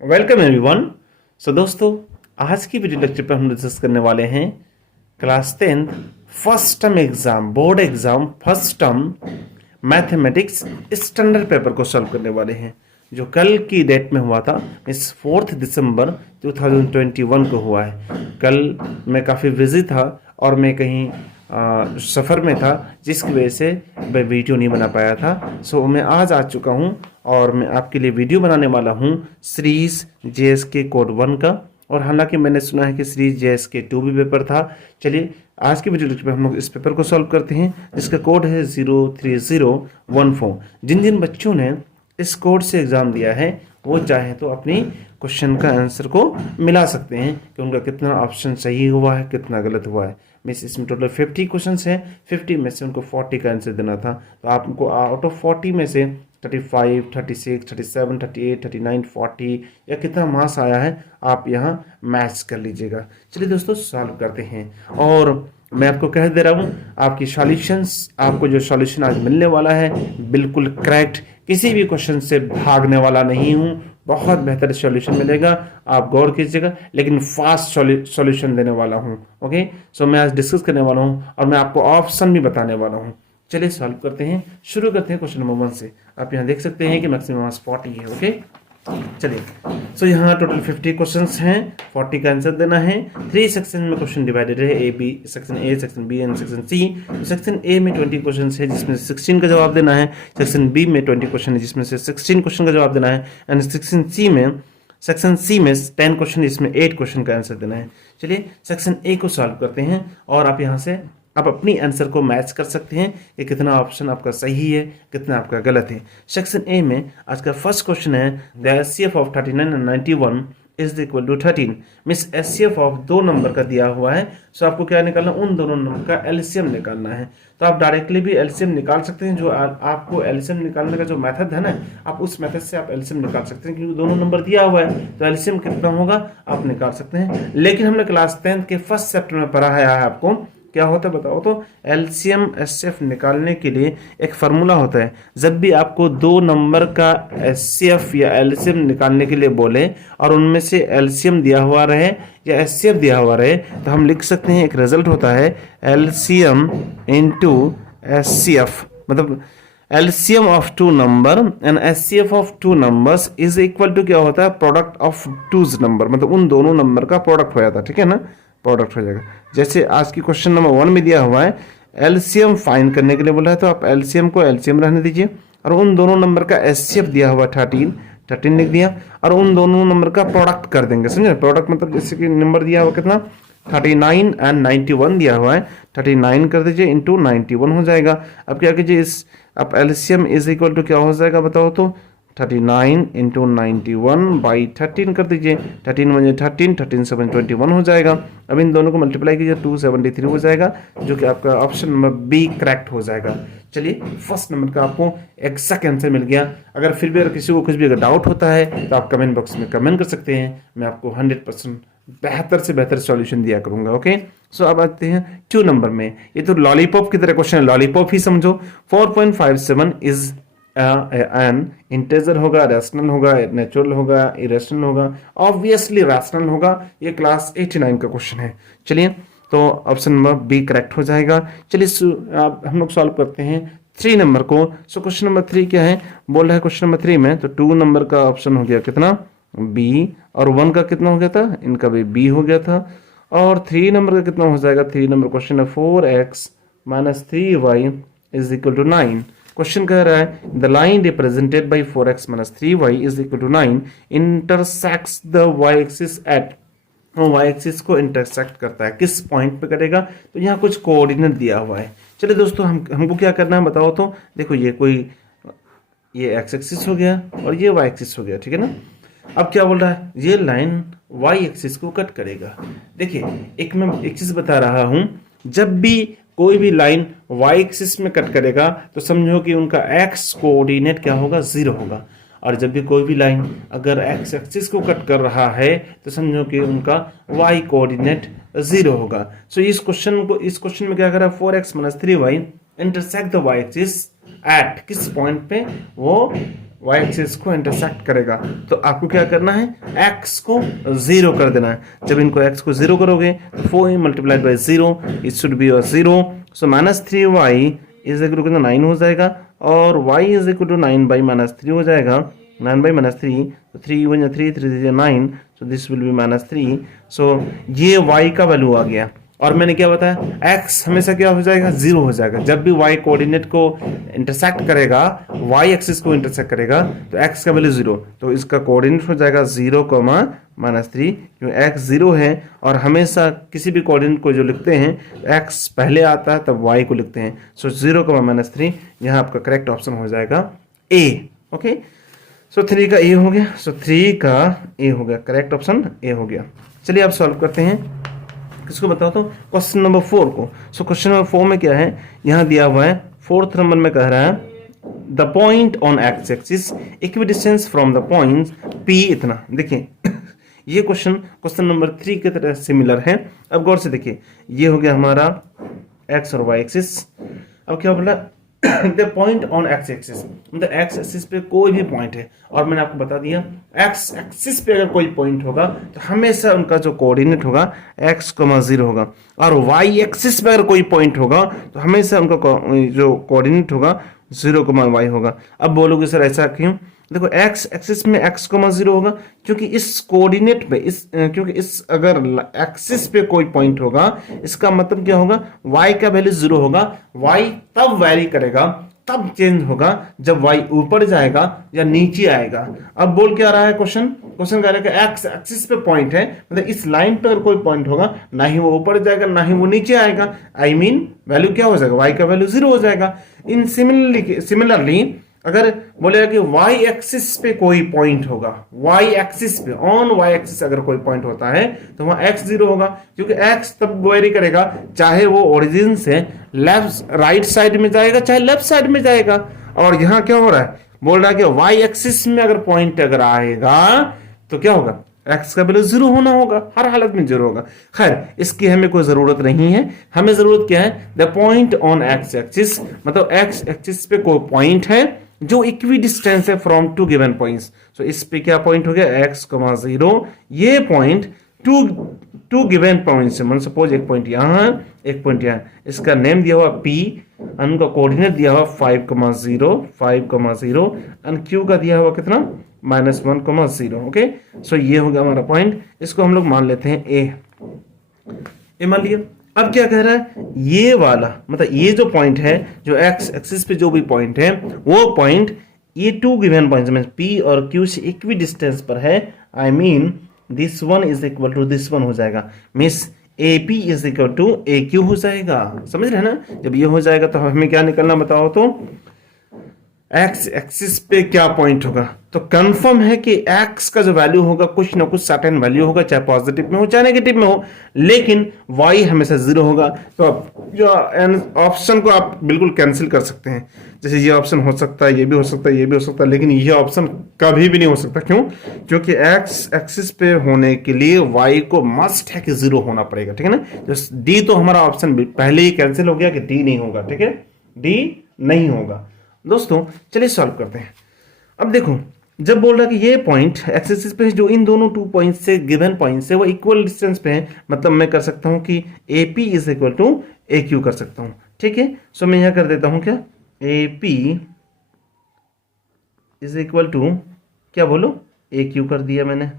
Welcome everyone. सो दोस्तों, आज की वीडियो लेक्चर पर हम डिस्कस करने वाले हैं class 10th first term exam, board exam first term mathematics standard paper को सॉल्व करने वाले हैं, जो कल की डेट में हुआ था। इस 4 दिसंबर 2021 को हुआ है। कल मैं काफ़ी बिजी था और मैं कहीं सफ़र में था, जिसकी वजह से मैं वीडियो नहीं बना पाया था। सो मैं आज आ चुका हूँ और मैं आपके लिए वीडियो बनाने वाला हूँ सीरीज JSK कोड 1 का। और हालांकि मैंने सुना है कि सीरीज JSK 2 भी पेपर था। चलिए आज की वीडियो लेक्चर में हम लोग इस पेपर को सॉल्व करते हैं, जिसका कोड है 03014। जिन जिन बच्चों ने इस कोड से एग्ज़ाम दिया है वो चाहे तो अपनी क्वेश्चन का आंसर को मिला सकते हैं कि उनका कितना ऑप्शन सही हुआ है, कितना गलत हुआ है। मीन्स इसमें टोटल 50 क्वेश्चन है। 50 में से उनको 40 का आंसर देना था, तो आपको आउट ऑफ 40 में से 35, 36, 37, 38, 39, 40 या कितना मार्क्स आया है आप यहाँ मैच कर लीजिएगा। चलिए दोस्तों सॉल्व करते हैं। और मैं आपको कह दे रहा हूँ, आपकी सॉल्यूशंस, आपको जो सॉल्यूशन आज मिलने वाला है बिल्कुल करेक्ट, किसी भी क्वेश्चन से भागने वाला नहीं हूँ। बहुत बेहतर सॉल्यूशन मिलेगा, आप गौर कीजिएगा, लेकिन फास्ट सॉल्यूशन देने वाला हूँ। ओके, सो मैं आज डिस्कस करने वाला हूँ और मैं आपको ऑप्शन भी बताने वाला हूँ। चलिए सॉल्व करते हैं, शुरू करते हैं क्वेश्चन नंबर 1 से। आप यहाँ देख सकते हैं कि मैक्सिमम 40 है। ओके, चलिए। सो यहाँ टोटल 50 क्वेश्चंस हैं, 40 का आंसर देना है। 3 सेक्शन में क्वेश्चन डिवाइडेड है, A B, section A, section B and section C. Section A में 20 क्वेश्चन है, जिसमें से 16 का जवाब देना है। सेक्शन बी में 20 क्वेश्चन है, जिसमें से 16 क्वेश्चन का जवाब देना है। एंड सेक्शन सी में 10 क्वेश्चन, जिसमें 8 क्वेश्चन का आंसर देना है। चलिए सेक्शन ए को सॉल्व करते हैं और आप यहाँ से आप अपनी आंसर को मैच कर सकते हैं कि कितना ऑप्शन आपका सही है, कितना आपका गलत है। सेक्शन ए में आज का फर्स्ट क्वेश्चन है, the HCF of 39 and 91 is equal to 13। Means HCF of दो नंबर का दिया हुआ है, सो आपको क्या निकालना, उन दोनों नंबर का एलसीएम निकालना है। तो आप डायरेक्टली भी एलसीएम निकाल सकते हैं, जो आपको एलसीएम निकालने का जो मेथड है ना, आप उस मेथड से आप एलसीएम निकाल सकते हैं, क्योंकि दोनों नंबर दिया हुआ है तो एलसीएम कितना होगा आप निकाल सकते हैं। लेकिन हमने क्लास 10 के फर्स्ट चैप्टर में पढ़ाया है आपको क्या होता है बताओ तो। एलसीएम एचसीएफ निकालने के लिए एक फार्मूला होता है। जब भी आपको दो नंबर का एचसीएफ या एलसीएम निकालने के लिए बोले और उनमें से एलसीएम दिया हुआ रहे या एचसीएफ दिया हुआ रहे, तो हम लिख सकते हैं एक रिजल्ट होता है एलसीएम इनटू एचसीएफ। मतलब LCM of two number and HCF of two numbers is equal to क्या होता है, प्रोडक्ट ऑफ टू नंबर। मतलब उन दोनों नंबर का प्रोडक्ट हो जाता है, ठीक है ना, प्रोडक्ट हो जाएगा। जैसे आज की क्वेश्चन नंबर 1 में दिया हुआ है, एलसीएम फाइंड करने के लिए बोला है, तो आप एलसीएम को एलसीएम रहने दीजिए और उन दोनों नंबर का एचसीएफ दिया हुआ 13 लिख दिया और उन दोनों नंबर का प्रोडक्ट कर देंगे। समझे, प्रोडक्ट मतलब जैसे कि नंबर दिया हुआ कितना 39 एंड 91 दिया हुआ है, 39 कर दीजिए इंटू 91 हो जाएगा। अब क्या कीजिए, इस अब एलसीएम इज इक्वल टू क्या हो जाएगा बताओ तो, 39 इंटू 91 बाई 13 कर दीजिए। 13 बजे 13, 13 7 21 हो जाएगा। अब इन दोनों को मल्टीप्लाई कीजिए, 273 हो जाएगा, जो कि आपका ऑप्शन नंबर बी करेक्ट हो जाएगा। चलिए फर्स्ट नंबर का आपको एग्जैक्ट आंसर मिल गया। अगर फिर भी अगर किसी को कुछ भी अगर डाउट होता है तो आप कमेंट बॉक्स में कमेंट कर सकते हैं, मैं आपको 100% बेहतर से बेहतर सॉल्यूशन दिया करूंगा। ओके, सो अब आते हैं 2 नंबर में। ये तो लॉलीपॉप की तरह क्वेश्चन है, लॉलीपॉप ही समझो। 4.57 इज एन इंटेजर होगा, रैशनल होगा, नेचुरल होगा, इरेशनल होगा, ऑब्वियसली रैशनल होगा। ये क्लास 89 का क्वेश्चन है। चलिए तो ऑप्शन नंबर बी करेक्ट हो जाएगा। चलिए हम लोग सॉल्व करते हैं 3 नंबर को। सो क्वेश्चन नंबर 3 क्या है, बोल रहा है क्वेश्चन नंबर 3 में, तो 2 नंबर का ऑप्शन हो गया कितना बी, और 1 का कितना हो गया था, इनका भी बी हो गया था। और 3 नंबर का कितना हो जाएगा, 3 नंबर क्वेश्चन है 4x minus 3y is equal to 9। Question कह रहा है the line represented by 4x minus 3y is equal to 9 intersects the y axis at, y axis को इंटरसेक्ट करता है, किस पॉइंट पे करेगा, तो यहाँ कुछ कोऑर्डिनेट दिया हुआ है। चलिए दोस्तों हमको क्या करना है बताओ तो। देखो ये x एक्सिस हो गया और ये y एक्सिस हो गया, ठीक है ना। अब क्या बोल रहा है, ये लाइन y एक्सिस को कट करेगा। देखिए मैं एक चीज बता रहा हूं, जब भी कोई भी लाइन y एक्सिस में कट करेगा तो समझो कि उनका x कोऑर्डिनेट क्या होगा, 0 होगा। और जब भी कोई भी लाइन अगर x एक्सिस को कट कर रहा है तो समझो कि उनका y कोऑर्डिनेट 0 होगा। सो इस क्वेश्चन में क्या करा, 4x minus 3y intersect the y axis eight, किस पॉइंट पे, वो वाई एक्सिस को इंटरसेक्ट करेगा। तो आपको क्या करना है, x को 0 कर देना है। जब इनको x को 0 करोगे तो 4 multiplied by 0 it should be 0। So -3y is equal to 9 हो जाएगा और y is equal to 9 by -3 हो जाएगा। 9 बाई -3 तो 3 one 3 3 9, so this will be -3। So ये y का वैल्यू आ गया। और मैंने क्या बताया, x हमेशा क्या हो जाएगा, 0 हो जाएगा। जब भी y कोऑर्डिनेट को इंटरसेक्ट करेगा, y एक्सिस को इंटरसेक्ट करेगा तो x का वैल्यू 0, तो इसका कोऑर्डिनेट हो जाएगा 0, -3, क्योंकि x 0 है। और हमेशा किसी भी कोऑर्डिनेट को जो लिखते हैं x पहले आता है तब y को लिखते हैं। सो 0, -3 यहाँ आपका करेक्ट ऑप्शन हो जाएगा A। ओके, सो 3 का A हो गया। सो 3 का A हो गया, करेक्ट ऑप्शन A हो गया। चलिए आप सॉल्व करते हैं। किसको बताओ तो क्वेश्चन नंबर 4 को। सो क्वेश्चन नंबर 4 में क्या है, यहाँ दिया हुआ है 4th नंबर में कह रहा है the point on x axis equidistance from the point P इतना। देखिए ये क्वेश्चन नंबर 3 की तरह सिमिलर है। अब गौर से देखिए, ये हो गया हमारा x और y एक्सिस। अब क्या बोला, the point on x axis, मतलब एक्स एक्सिस पे कोई भी पॉइंट है। और मैंने आपको बता दिया एक्स एक्सिस पे अगर कोई पॉइंट होगा तो हमेशा उनका जो कोऑर्डिनेट होगा x, 0 होगा। और y एक्सिस पे अगर कोई पॉइंट होगा तो हमेशा उनका जो कोऑर्डिनेट होगा 0, y होगा। अब बोलोगे सर ऐसा क्यों, देखो x एक्सिस में x, 0 होगा क्योंकि इस कोऑर्डिनेट पे क्योंकि इस अगर एक्सिस पे कोई पॉइंट होगा इसका मतलब क्या होगा, y का वैल्यू 0 होगा। y तब वैरी करेगा, तब चेंज होगा जब y ऊपर जाएगा या नीचे आएगा। अब बोल क्या रहा है क्वेश्चन कह रहा है कि x एक्सिस पे पॉइंट है, मतलब इस लाइन पे अगर कोई पॉइंट होगा ना ही वो ऊपर जाएगा ना ही वो नीचे आएगा। आई मीन वैल्यू क्या हो जाएगा, y का वैल्यू 0 हो जाएगा। इन सिमिलरली अगर बोलेगा कि y एक्सिस पे कोई पॉइंट होगा, y एक्सिस पे ऑन y एक्सिस अगर कोई पॉइंट होता है तो वहां x 0 होगा, क्योंकि x तब वेरी करेगा चाहे वो ओरिजिन से लेफ्ट राइट साइड में जाएगा चाहे लेफ्ट साइड में जाएगा। और यहां क्या हो रहा है, बोल रहा है कि y एक्सिस में अगर पॉइंट अगर आएगा तो क्या होगा, x का वैल्यू 0 होना होगा, हर हालत में 0 होगा। खैर इसकी हमें कोई जरूरत नहीं है, हमें जरूरत क्या है, the point on x axis, मतलब x एक्सिस पे कोई पॉइंट है जो इक्वी डिस्टेंस है फ्रॉम टू गिवन पॉइंट्स। सो इस पे क्या पॉइंट हो गया, x, 0, ये पॉइंट टू गिवन पॉइंट्स है। मतलब सपोज एक पॉइंट यहां है एक पॉइंट यहां, इसका नेम दिया हुआ P, उनका कोऑर्डिनेट दिया हुआ 5, 0 एंड Q का दिया हुआ कितना, -1, 0। ओके, सो ये हो गया हमारा पॉइंट, इसको हम लोग मान लेते हैं A मान लिया। अब क्या कह रहा है, ये वाला मतलब ये जो पॉइंट है जो x एक्सिस पे जो भी पॉइंट है वो पॉइंट ये टू गिवन पॉइंट्स में P और Q से इक्वी डिस्टेंस पर है। I mean this one is equal to this one हो जाएगा, means AP is equal to AQ हो जाएगा। समझ रहे हैं ना, जब ये हो जाएगा तो हमें क्या निकलना बताओ तो, एक्स एक्सिस पे क्या पॉइंट होगा। तो कंफर्म है कि एक्स का जो वैल्यू होगा कुछ ना कुछ सर्टेन वैल्यू होगा, चाहे पॉजिटिव में हो चाहे नेगेटिव में हो, लेकिन वाई हमेशा 0 होगा। तो आप जो ऑप्शन को आप बिल्कुल कैंसिल कर सकते हैं, जैसे ये ऑप्शन हो सकता है, ये भी हो सकता है, ये भी हो सकता है, लेकिन ये ऑप्शन कभी भी नहीं हो सकता। क्यों, क्योंकि एक्स एक्सिस पे होने के लिए वाई को मस्ट है कि 0 होना पड़ेगा। ठीक है ना, तो डी तो हमारा ऑप्शन पहले ही कैंसिल हो गया कि डी नहीं होगा। ठीक है, डी नहीं होगा। दोस्तों चलिए सॉल्व करते हैं। अब देखो, जब बोल रहा है कि ये पॉइंट एक्सिस पे जो इन दोनों 2 पॉइंट से गिवन पॉइंट से वो इक्वल डिस्टेंस पे है, मतलब मैं कर सकता हूं कि AP is equal to AQ कर सकता हूं। ठीक है, सो मैं यहां कर देता हूं क्या, AP इज इक्वल टू क्या बोलो, AQ कर दिया मैंने।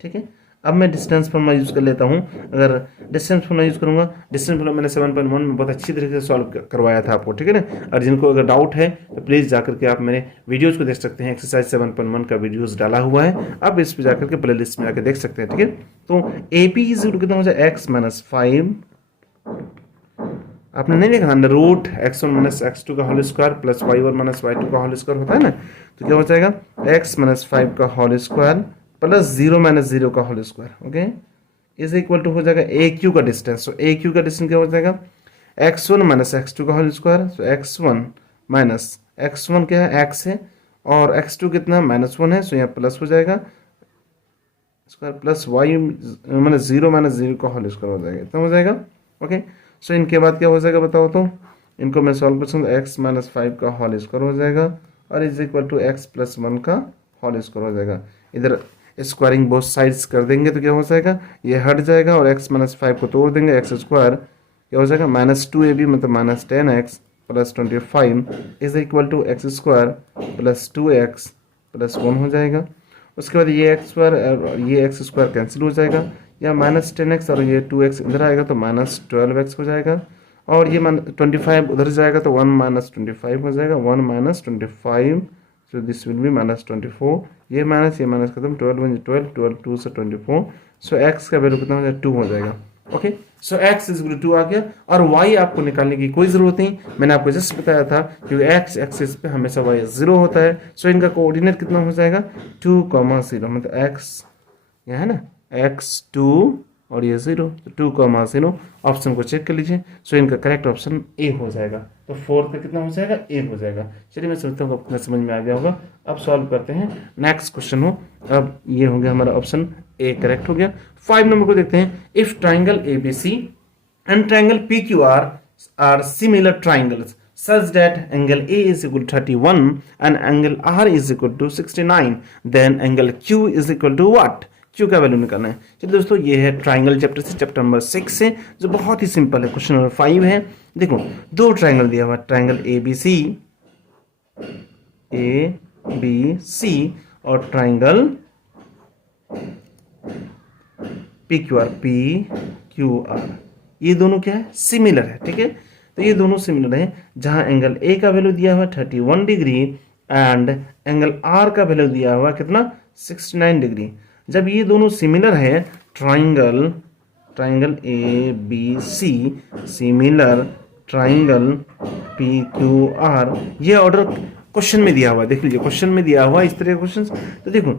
ठीक है, अब मैं डिस्टेंस फॉर्मूला यूज कर लेता हूं। अगर डिस्टेंस फॉर्मूला यूज करूंगा, डिस्टेंस फॉर्मूला मैंने 7.1 में बहुत अच्छी तरीके से सॉल्व करवाया था आपको। ठीक है ना, और जिनको अगर डाउट है तो प्लीज जाकर के आप मेरे वीडियोज को देख सकते हैं। एक्सरसाइज 7.1 का वीडियोज डाला हुआ है, आप इस पर जाकर के प्ले लिस्ट में आकर देख सकते हैं। ठीक है, तो AP कितना हो जाए, x - 5, आपने नहीं देखा अंडर रूट x1 - x2 का whole square plus y1 - y2 का होल स्क्वायर होता है ना, तो क्या हो जाएगा x - 5 का होल स्क्वायर प्लस 0 - 0 का whole square. Okay, is equal to हो जाएगा AQ का डिस्टेंस। तो AQ का डिस्टेंस क्या हो जाएगा, x1 - x2 का होल स्क्वायर। तो x1 - x1 क्या है, x है, और x2 कितना -1 है, सो यहाँ प्लस हो जाएगा स्क्वायर प्लस y - 0 - 0 का होल स्क्वायर हो जाएगा, इतना हो जाएगा। ओके, सो इनके बाद क्या हो जाएगा बताओ तो, इनको मैं सॉल्व कर सकता हूँ, x - 5 का होल स्क्वायर हो जाएगा और is equal to x plus 1 का होल स्क्वायर हो जाएगा। इधर स्क्वायरिंग बोथ साइड्स कर देंगे तो क्या हो जाएगा, ये हट जाएगा और x माइनस 5 को तोड़ देंगे, एक्स स्क्वायर क्या हो जाएगा -2ab मतलब -10x plus 25 is equal to x square plus 2x plus 1 हो जाएगा। उसके बाद ये एक्स स्क्वायर और ये एक्स स्क्वायर कैंसिल हो जाएगा, या -10x और ये 2x इधर आएगा तो -12x हो जाएगा, और ये 25 उधर जाएगा तो 1 -25 हो जाएगा, 1 -25 so this will be -24, ये माइनस खत्म, 12 12 12 2 से 24, सो x का वैल्यू कितना हो जाएगा 2 हो जाएगा। Okay, so x is equal to 2 आ गया, और y आपको निकालने की कोई जरूरत नहीं, मैंने आपको जस्ट बताया था क्योंकि x एक्सिस पे हमेशा y 0 होता है, सो इनका कोऑर्डिनेट कितना हो जाएगा 2, 0 मतलब x यहाँ है ना x2 और ये 0, तो 2, 0 ऑप्शन को चेक कर लीजिए, सो इनका करेक्ट ऑप्शन ए हो जाएगा, तो 4 का कितना हो जाएगा ए हो जाएगा। चलिए मैं समझता हूँ आपको समझ में आ गया होगा। अब सॉल्व करते हैं, नेक्स्ट क्वेश्चन हो, अब ये हो गया हमारा ऑप्शन ए करेक्ट हो गया। 5 नंबर को देखते हैं, if triangle ABC and triangle PQR are similar triangles such that angle A is equal to 31 and angle R is equal to 69, then angle Q is equal to what? Q का value निकालना है। चलिए दोस्तों, ये है triangle chapter से, chapter number 6 से, जो बहुत ही सिंपल है। क्वेश्चन नंबर 5 है, देखो दो ट्राइंगल दिया हुआ, ट्राइंगल ABC और ट्राइंगल PQR, ये दोनों क्या है, सिमिलर है। ठीक है, तो ये दोनों सिमिलर है, जहां एंगल ए का वैल्यू दिया हुआ 31 डिग्री एंड एंगल आर का वैल्यू दिया हुआ कितना 69 डिग्री। जब ये दोनों सिमिलर है, triangle ABC similar triangle PQR, ये ऑर्डर क्वेश्चन में दिया हुआ, देख लीजिए क्वेश्चन में दिया हुआ इस तरह के क्वेश्चन। तो देखो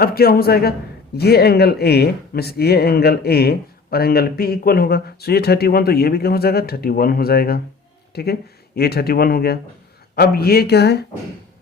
अब क्या हो जाएगा, ये एंगल ए मीन्स ये एंगल ए और एंगल पी इक्वल होगा, सो ये 31, तो ये भी क्या हो जाएगा 31 हो जाएगा। ठीक है, ये 31 हो गया। अब ये क्या है,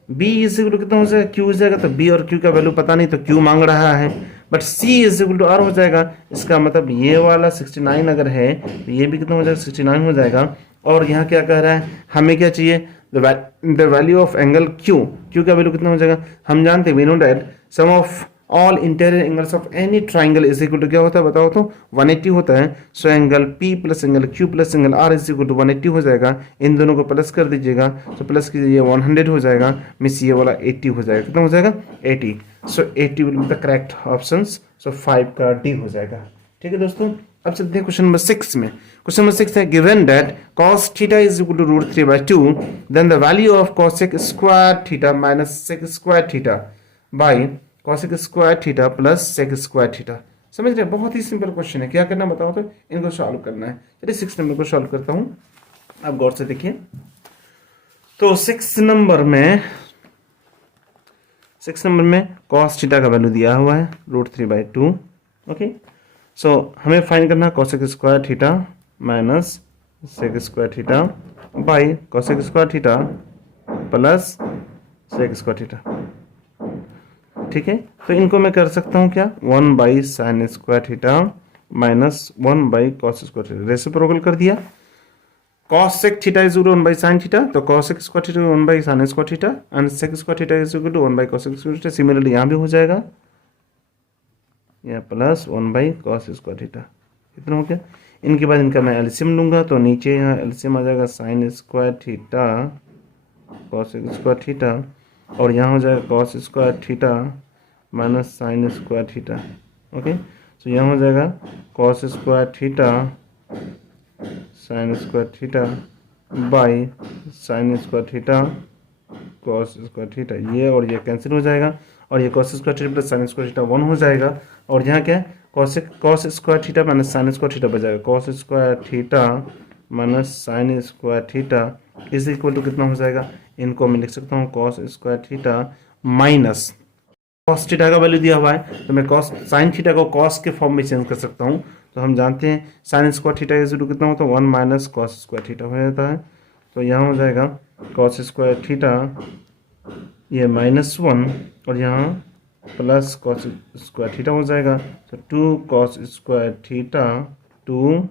बी इज इक्वल टू कितना हो जाएगा, क्यू हो जाएगा, तो बी और क्यू का वैल्यू पता नहीं, तो क्यू मांग रहा है, but C is equal to R हो जाएगा। इसका मतलब ये वाला 69 अगर है तो ये भी कितना हो जाएगा 69 हो जाएगा। और यहाँ क्या कह रहा है, हमें क्या चाहिए, the value of angle Q का वैल्यू कितना हो जाएगा, हम जानते हैं we know that sum of all interior angles of any triangle is equal to क्या होता है बताओ तो 180 होता है। So angle P plus angle Q plus angle R is equal to 180 हो जाएगा। इन दोनों को प्लस कर दीजिएगा, तो प्लस कीजिए 100 हो जाएगा, मिस ये वाला 80 हो जाएगा, कितना हो जाएगा 80। So 80 will be the correct options, so 5 का डी हो जाएगा। ठीक है दोस्तों, अब चलते हैं क्वेश्चन नंबर 6 में। क्वेश्चन नंबर 6 है, given that cos theta is equal to √3/2, then the value of cosec square theta minus sec square theta by cosec square theta plus sec square theta. समझ रहे हैं, बहुत ही सिंपल क्वेश्चन है, क्या करना बताओ तो, इनको सॉल्व करना है। चलिए 6 नंबर को सॉल्व करता हूं, आप गौर से देखिए। तो 6 नंबर में cos थीटा का वैल्यू दिया हुआ है √3/2। ओके, सो हमें फाइंड करना है cosec square theta minus sec square theta by cosec square theta plus sec square theta. ठीक है, तो इनको मैं कर सकता हूं क्या, 1/sin square theta minus 1/cos square theta, reciprocal कर दिया। cosec theta is equal to 1/sin theta, तो cosec square theta 1/sin square theta and sec square theta is equal to 1/cosec square theta. Similarly यहाँ भी हो जाएगा, या plus 1/cos square theta. कितना हो गया, इनके बाद इनका मैं एलसीएम लूंगा, तो नीचे यहाँ एलसीएम आ जाएगा sin square theta cos square theta, और यहाँ हो जाएगा cos square theta minus sin square theta. Okay, तो यहाँ हो जाएगा cos square theta sin square theta by sin square theta cos square theta, ये और ये कैंसिल हो जाएगा, और ये cos square theta plus sin square theta 1 हो जाएगा, और यहाँ क्या है cos square theta minus sin square theta बचाएगा, cos square theta minus sin square theta is equal to कितना हो जाएगा, इनको मैं लिख सकता हूँ cos square theta minus cos theta का वैल्यू दिया हुआ है, तो मैं sin थीटा को cos के फॉर्म में चेंज कर सकता हूँ। तो हम जानते हैं sin square theta is equal to कितना होता है 1 माइनस cos स्क्वायर थीटा हो जाता है, तो यहाँ हो जाएगा cos स्क्वायर थीटा ये -1 और यहाँ प्लस cos स्क्वायर थीटा हो जाएगा, तो 2 cos square theta 2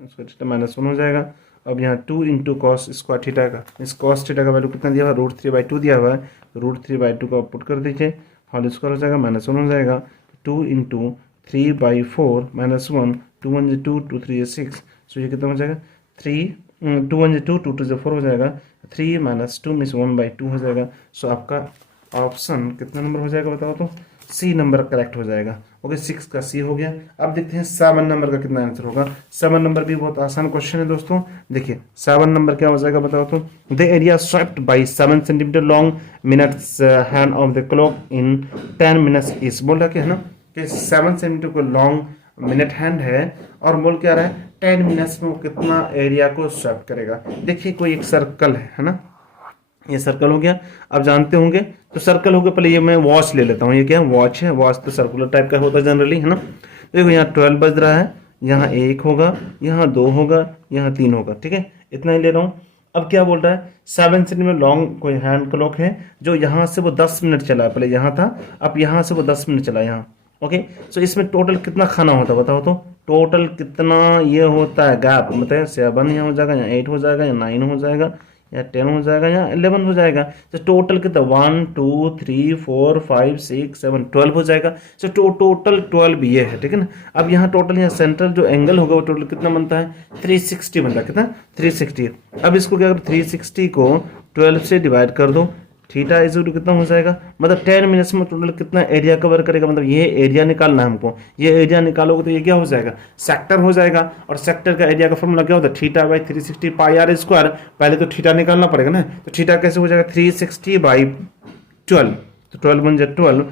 square theta -1 हो जाएगा, अब यहाँ 2 इंटू कॉस स्क्वायर थीटा का, इस कॉस थीटा का वैल्यू कितना दिया हुआ है, √3/2 दिया हुआ है, तो √3/2 का आउटपुट कर दीजिए, होल स्क्वायर हो जाएगा, -1 हो जाएगा, 2 इंटू 3/4 -1, 2 1 जो 2, 2 3 6, सो ये कितना हो जाएगा 3, 2 1 जो 2, 2 2 4 हो जाएगा, 3 - 2 मीन्स 1/2 हो जाएगा। सो आपका ऑप्शन कितना नंबर हो जाएगा बताओ तो, सी नंबर करेक्ट हो जाएगा। ओके, 6 का सी हो गया। अब देखते हैं 7 नंबर का कितना आंसर होगा। 7 नंबर भी बहुत आसान क्वेश्चन है दोस्तों। देखिए 7 नंबर क्या हो जाएगा बताओ तो, the area swept by 7 centimetre long minutes hand of the clock in 10 minutes is, बोल रहा है ना कि 7 सेंटीमीटर को लॉन्ग मिनट हैंड है और बोल क्या रहा है 10 मिनट्स में वो कितना एरिया को स्वेप्ट करेगा। देखिए कोई एक सर्कल है ना, ये सर्कल हो गया। अब जानते होंगे तो सर्कल हो गया, पहले ये मैं वॉच ले लेता हूँ, ये क्या है वॉच है, वॉच तो सर्कुलर टाइप का होता है जनरली, है ना। देखो यहाँ 12 बज रहा है, यहाँ 1 होगा, यहाँ 2 होगा, यहाँ 3 होगा, ठीक है, इतना ही ले रहा हूँ। अब क्या बोल रहा है 7 सेंटीमीटर लॉन्ग कोई हैंड क्लॉक है जो यहाँ से वो 10 मिनट चला, पहले यहाँ था, अब यहाँ से वो 10 मिनट चला यहाँ। ओके, सो इसमें टोटल कितना खाना होता है बताओ तो, टोटल कितना ये होता है गैप, मतलब 7 यहाँ हो जाएगा, यहाँ 8 हो जाएगा, यहाँ 9 हो जाएगा, या 10 हो जाएगा, या 11 हो जाएगा। तो टोटल कितना 1 2 3 4 5 6 7 12 हो जाएगा। सो टोटल 12 ये है, ठीक है ना। अब यहाँ टोटल यहाँ सेंट्रल जो एंगल होगा वो टोटल कितना बनता है 360 बनता है, कितना 360। अब इसको क्या करो 360 को 12 से डिवाइड कर दो, थीटा इज कितना हो जाएगा, मतलब 10 मिनट्स में टोटल कितना एरिया कवर करेगा, मतलब ये एरिया निकालना है हमको। ये एरिया निकालोगे तो ये क्या हो जाएगा सेक्टर हो जाएगा, और सेक्टर का एरिया का फॉर्मूला क्या होता है θ/360 πr²। पहले तो थीटा निकालना पड़ेगा ना, तो थीटा कैसे हो जाएगा 360/12, तो 12 बन जाए 12,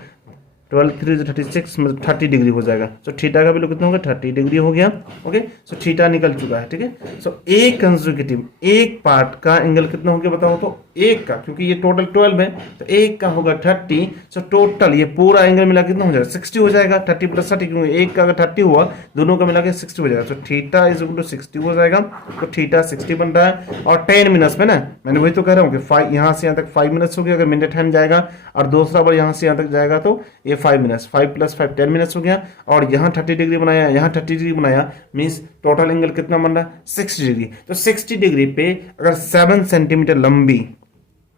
3 36 मतलब 30 डिग्री हो जाएगा। सो थीटा का वैल्यू कितना होगा 30 डिग्री हो गया। ओके, सो थीटा निकल चुका है, ठीक है। सो एक कंसेक्यूटिव एक पार्ट का एंगल कितना हो गया बताओ तो, एक का, क्योंकि ये टोटल 12 है तो एक का होगा 30। सो टोटल ये पूरा एंगल मिला कितना हो जाएगा 60 हो जाएगा, 30 + 30, क्योंकि एक का अगर 30 हुआ दोनों का मिला के 60 हो जाएगा। So theta is equal to 60 हो जाएगा, तो थीटा 60 बन रहा है। और 10 मिनट्स में ना, मैंने वही तो कह रहा हूँ कि 5 यहाँ से यहाँ तक 5 मिनट्स हो गया अगर मिनट हैंड जाएगा, और दूसरा बार यहाँ से यहाँ तक जाएगा तो ये 5 मिनट्स, 5 + 5 10 मिनट्स हो गया। और यहाँ 30 डिग्री बनाया, यहाँ 30 डिग्री बनाया, मीन्स टोटल एंगल कितना बन रहा है 60 डिग्री। तो 60 डिग्री पे अगर 7 सेंटीमीटर लंबी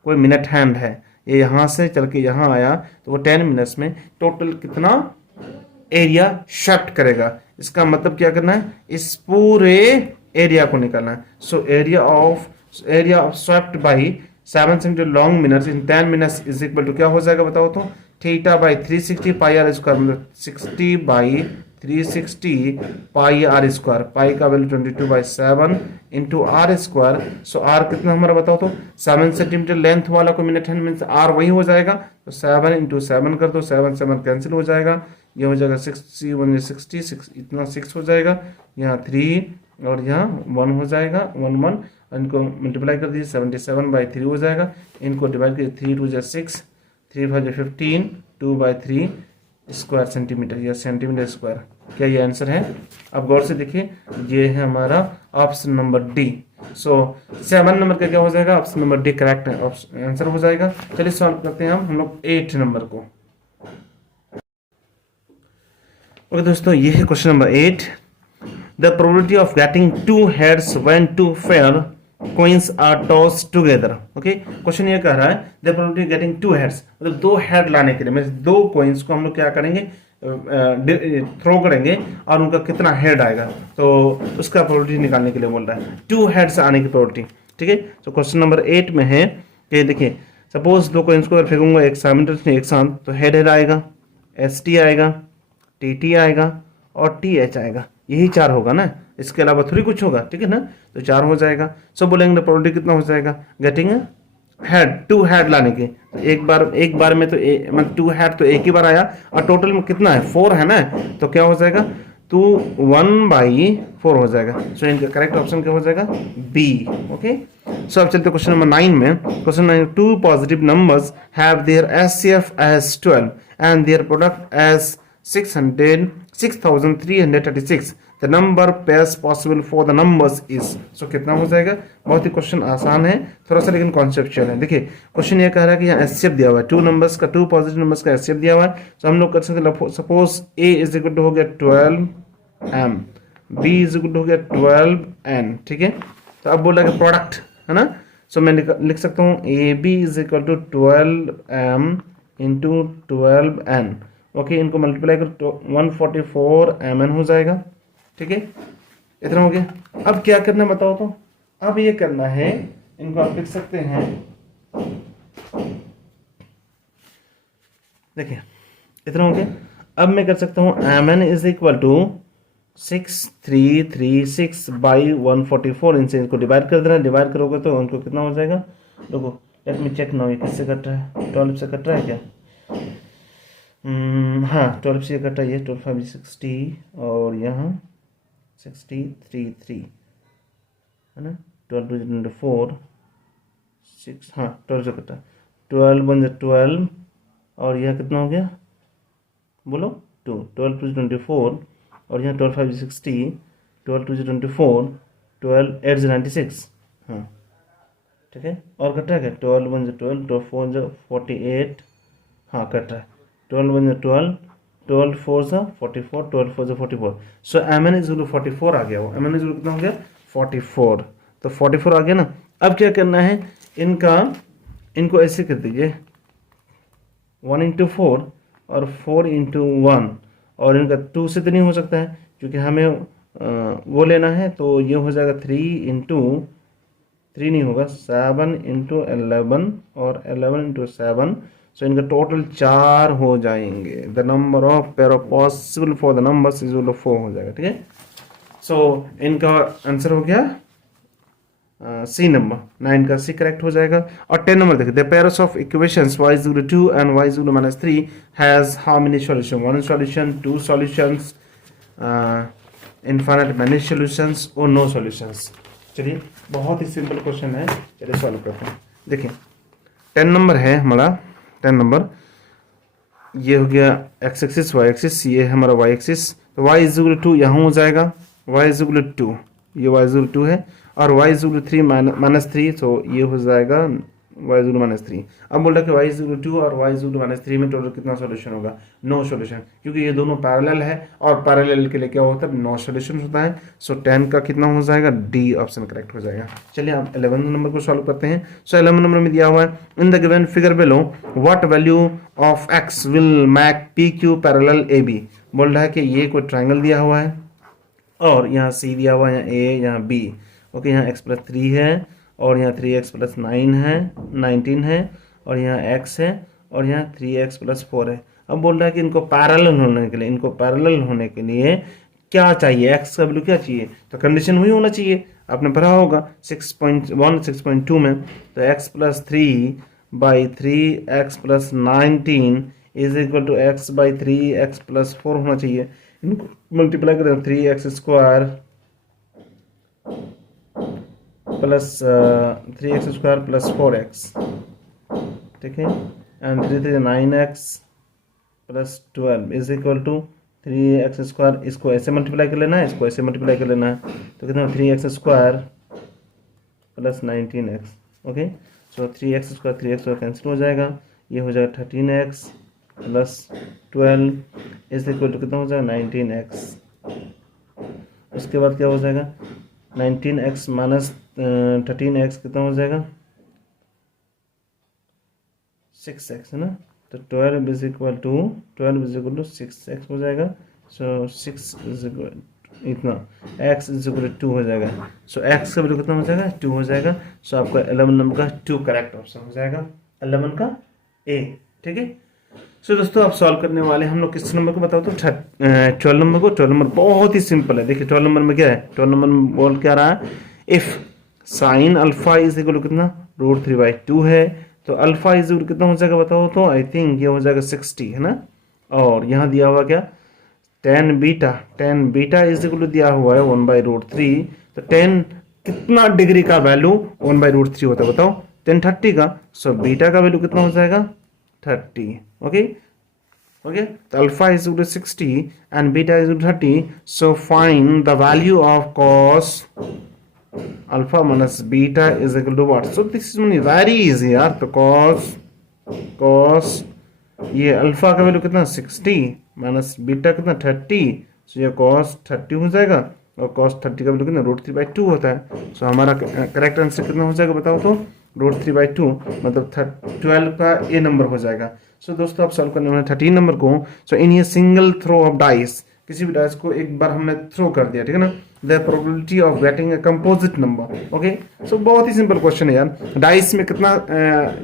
कोई मिनट हैंड है, ये यहाँ से चल के यहाँ आया, तो वो 10 मिनट्स में टोटल कितना एरिया शिफ्ट करेगा। इसका मतलब क्या करना है, इस पूरे एरिया को निकालना है। So area of swept by 7 centimetre long minutes in 10 minutes is equal to क्या हो जाएगा बताओ तो, θ/360 πr², मतलब 60/360 πr², पाई का वैल्यू 22/7 इंटू r²। सो r कितना हमारा बताओ तो, 7 सेंटीमीटर लेंथ वाला को मिनट हैंड मीन्स r वही हो जाएगा, तो 7 × 7 कर दो, 7 7 कैंसिल हो जाएगा, ये हो जाएगा 60 1 60, इतना 6 हो जाएगा, यहाँ 3 और यहाँ 1 हो जाएगा, 1 1, इनको मल्टीप्लाई कर दीजिए 77/3 हो जाएगा, इनको डिवाइड कीजिए 3 2 6, 3 5 15, 2/3 स्क्वायर सेंटीमीटर या सेंटीमीटर स्क्वायर। क्या ये आंसर है? अब गौर से देखिए, ये है हमारा ऑप्शन नंबर डी। सो 7 नंबर का क्या हो जाएगा, option number D correct answer हो जाएगा। चलिए सॉल्व करते हैं हम लोग 8 नंबर को। ओके दोस्तों, ये है question number 8। The probability of getting 2 heads when 2 fair coins are tossed together। Okay, question ये कह रहा है द प्रोबेबिलिटी गेटिंग 2 हेड्स, मतलब 2 हेड लाने के लिए, मतलब 2 कॉइन्स को हम लोग क्या करेंगे थ्रो करेंगे और उनका कितना हेड आएगा, तो उसका प्रोबेबिलिटी निकालने के लिए बोल रहा है 2 हेड्स आने की प्रोबेबिलिटी। ठीक है, तो क्वेश्चन नंबर 8 में है कि देखिए सपोज 2 कॉइन्स को अगर फेंकूंगा एक साइमल्टेनियसली एक साथ, तो हेड आएगा, ST आएगा, TT आएगा और TH आएगा, यही 4 होगा ना, इसके अलावा थोड़ी कुछ होगा। ठीक है ना, तो 4 हो जाएगा। सो बोलेंगे प्रोबेबिलिटी कितना हो जाएगा गेटिंग हेड, 2 हेड लाने की। तो एक बार में तो मतलब 2 हेड तो एक ही बार आया, और टोटल में कितना है 4 है ना, तो क्या हो जाएगा 2 1/4 हो जाएगा। सो इनका करेक्ट ऑप्शन क्या हो जाएगा बी। ओके, सो अब चलते क्वेश्चन नंबर 9 में। Question 9, 2 positive numbers have their SCF as 12 and their product as 6336। The number best possible for the numbers is, so कितना हो जाएगा। बहुत ही क्वेश्चन आसान है थोड़ा सा, लेकिन कॉन्सेप्चुअल है। देखिए क्वेश्चन ये कह रहा है कि यहाँ SCF दिया हुआ है, 2 नंबर्स का, 2 पॉजिटिव नंबर्स का SCF दिया हुआ है। तो हम लोग कर सकते हैं suppose A is equal to हो गया 12m, B is equal to हो गया 12n। ठीक है, तो अब बोला कि प्रोडक्ट है ना, सो मैं लिख सकता हूँ A B is equal to 12m into 12n। Okay, इनको मल्टीप्लाई कर तो 144mn हो जाएगा। ठीक है, इतना हो गया। अब क्या करना बताओ तो, अब ये करना है, इनको आप लिख सकते हैं, देखिए इतना हो गया। अब मैं कर सकता हूँ mn is equal to 6336 by 144, इनसे इनको डिवाइड कर देना। डिवाइड करोगे तो उनको कितना हो जाएगा, देखो लेट मी चेक नाउ, ये किससे कट रहा है, 12 से कट रहा है क्या? हाँ 12 से कट रहा है, ये 12 5 60 और यहाँ 63 है ना, 12 टू 4 6, हाँ 12 से कटा, 12 बन जाए 12 और यह कितना हो गया बोलो 2, 12 टू 24 और यहाँ 12 5 60, 12 टू 24, 12 8 96, हाँ ठीक है। और कट रहा है क्या, 12 बन जाए 12, 12 4 जा 48, हाँ कट रहा है, 12 बन जाए 12, 12 4 जा 44, 12 4 जा 44। सो एम एन इज 44 आ गया, वो एम एन इज कितना हो गया 44, तो 44 आ गया ना। अब क्या करना है, इनको ऐसे कर दीजिए 1 इंटू 4 और 4 इंटू 1, और इनका 2 से तो नहीं हो सकता है क्योंकि हमें वो लेना है, तो ये हो जाएगा 3 इंटू 3 नहीं होगा 7 इंटू 11 और 11 इंटू 7, सो इनका टोटल 4 हो जाएंगे। The number of pair of possible for the numbers is 4 हो जाएगा। ठीक है, सो इनका आंसर हो गया सी नंबर, 9 का सी करेक्ट हो जाएगा। और 10 नंबर देखिए, the pairs of equations y is equal to 2 and y is equal to minus 3 has how many solution, 1 solution, 2 solutions, infinite many solutions और no solutions। चलिए बहुत ही सिंपल क्वेश्चन है, चलिए सॉल्व करते हैं। देखिए 10 नंबर है हमारा, 10 नंबर ये हो गया x एक्सिस y एक्सिस, ये है हमारा y एक्सिस, तो y is equal to 2 यहाँ हो जाएगा, y is equal to 2, ये y is equal to 2 है, और y is equal to 3 minus 3, तो ये हो जाएगा y is equal to minus 3। अब बोल रहा है कि y is equal to 2 और y is equal to minus 3 में टोटल कितना सॉल्यूशन होगा, नो सॉल्यूशन, क्योंकि ये दोनों पैरेलल है और पैरेलल के लिए क्या होता है, नो सॉल्यूशन होता है। सो 10 का कितना हो जाएगा, डी ऑप्शन करेक्ट हो जाएगा। चलिए अब 11 नंबर को सॉल्व करते हैं। सो 11 नंबर में दिया हुआ है, in the given figure below what value of x will make P Q parallel A B. बोल रहा है कि ये कोई ट्राइंगल दिया हुआ है और यहाँ सी दिया हुआ है, यहाँ ए यहाँ बी। ओके, यहाँ x प्लस 3 है और यहाँ 3x प्लस 9 है, 19 है, और यहाँ x है और यहाँ 3x प्लस 4 है। अब बोल रहा है कि इनको पैरेलल होने के लिए, इनको पैरेलल होने के लिए क्या चाहिए, x का वैल्यू क्या चाहिए, तो कंडीशन वही होना चाहिए, आपने पढ़ा होगा 6.1 6.2 में, तो x प्लस 3 by 3x plus 19 is equal to x by 3x plus 4 होना चाहिए। इनको मल्टीप्लाई करें 3x square plus 3x square plus 4x, ठीक है, and 3 3 9x plus 12 is equal to 3x square. इसको ऐसे मल्टीप्लाई कर लेना है, इसको ऐसे मल्टीप्लाई कर लेना है, तो कितना 3x square plus 19x। Okay, so 3x square 3x square cancel हो जाएगा, ये हो जाएगा 13x plus 12 is equal to कितना हो जाएगा 19x। उसके बाद क्या हो जाएगा 19x माइनस 13x कितना हो जाएगा 6x है ना, तो 12 इज इक्वल टू 6x हो जाएगा। सो 6 इज इक्वल इतना, x इज इक्वल टू 2 हो जाएगा। सो x का वैल्यू कितना हो जाएगा 2 हो जाएगा। सो आपका 11 नंबर का 2 करेक्ट ऑप्शन हो जाएगा, 11 का ए। ठीक है, सो दोस्तों आप सॉल्व करने वाले हम लोग किस नंबर को बताओ तो 12 नंबर को। 12 नंबर बहुत ही सिंपल है। देखिए 12 नंबर में क्या है, 12 नंबर में बोल क्या रहा है, if sine alpha is equal to कितना √3/2 है, तो अल्फा इज इक्वल कितना हो जाएगा बताओ तो, आई थिंक ये हो जाएगा 60 है ना। और यहाँ दिया हुआ क्या tan beta is equal to दिया हुआ है 1/√3, तो 10 कितना डिग्री का वैल्यू 1/√3 होता है बताओ, 10 30 का। सो बीटा का वैल्यू कितना हो जाएगा 30। ओके, तो alpha is equal to 60 and beta is equal to 30। So find the value of cos alpha minus beta is equal to what. So this is very easy यार। तो cos ये alpha का value कितना 60 minus beta कितना 30, सो ये cos 30 हो जाएगा और cos 30 का वैल्यू कितना √3/2 होता है। सो हमारा करेक्ट आंसर कितना हो जाएगा बताओ तो, √3/2 मतलब 12 का ए नंबर हो जाएगा। सो दोस्तों आप सॉल्व करने वाले 13 नंबर को। सो इन ये सिंगल थ्रो ऑफ डाइस, किसी भी डाइस को एक बार हमने थ्रो कर दिया, ठीक है ना, the probability of getting a composite number. Okay, so बहुत ही सिंपल क्वेश्चन है यार। डाइस में कितना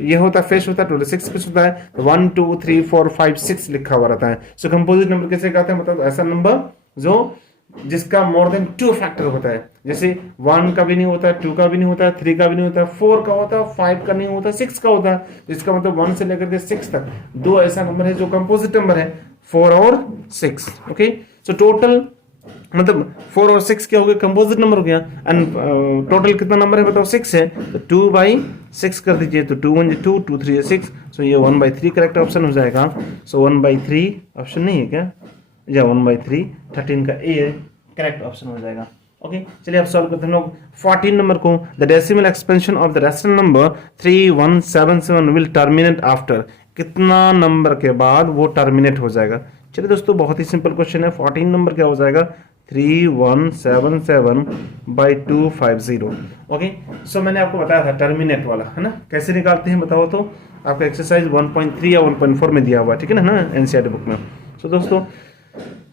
ये होता है, फेस होता है, टोटल 6 फेस होता है, 1 2 3 4 5 6 लिखा हुआ रहता है। सो कंपोजिट नंबर कैसे कहते हैं मतलब ऐसा नंबर जो जिसका मोर देन 2 फैक्टर होता है, जैसे 1 का भी नहीं होता है, 2 का भी नहीं होता है, 3 का भी नहीं होता है, 4 का होता है, 5 का नहीं होता, 6 का होता है। जिसका मतलब 1 से लेकर के 6 तक दो ऐसा नंबर है जो कंपोजिट नंबर है, 4 और 6। ओके, सो टोटल मतलब 4 और 6 क्या हो गया, कंपोजिट नंबर हो गया। एंड टोटल कितना नंबर है बताओ, 6 है, तो 2/6 कर दीजिए, तो 2 1 2 2 3 6, सो ये 1/3 करेक्ट ऑप्शन हो जाएगा। सो 1/3 ऑप्शन नहीं है क्या, या 1/3 13 का ए करेक्ट ऑप्शन हो जाएगा। ओके, चलिए अब सॉल्व करते हैं हम लोग 14 नंबर को। The decimal expansion of the rational number 3177 will terminate after, कितना नंबर के बाद वो टर्मिनेट हो जाएगा। चलिए दोस्तों बहुत ही सिंपल क्वेश्चन है। 14 नंबर क्या हो जाएगा, 3177/250। ओके, सो मैंने आपको बताया था टर्मिनेट वाला, है ना, कैसे निकालते हैं बताओ तो। आपका एक्सरसाइज 1.3 या 1.4 में दिया हुआ है, ठीक है ना, एनसीईआरटी बुक में। सो दोस्तों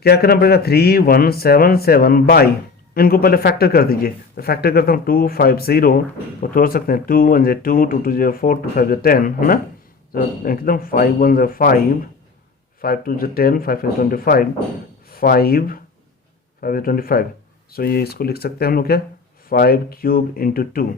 क्या करना पड़ेगा, 3177 बाई, इनको पहले फैक्टर कर दीजिए। तो फैक्टर करता हूँ 250 को तोड़ सकते हैं, 2 1 2 2 2 4 2 5 10, है ना, तो एकदम 5 1 5 5 2 10 5 5 25 5 5 25। सो ये इसको लिख सकते हैं हम लोग क्या, 5 क्यूब इंटू 2।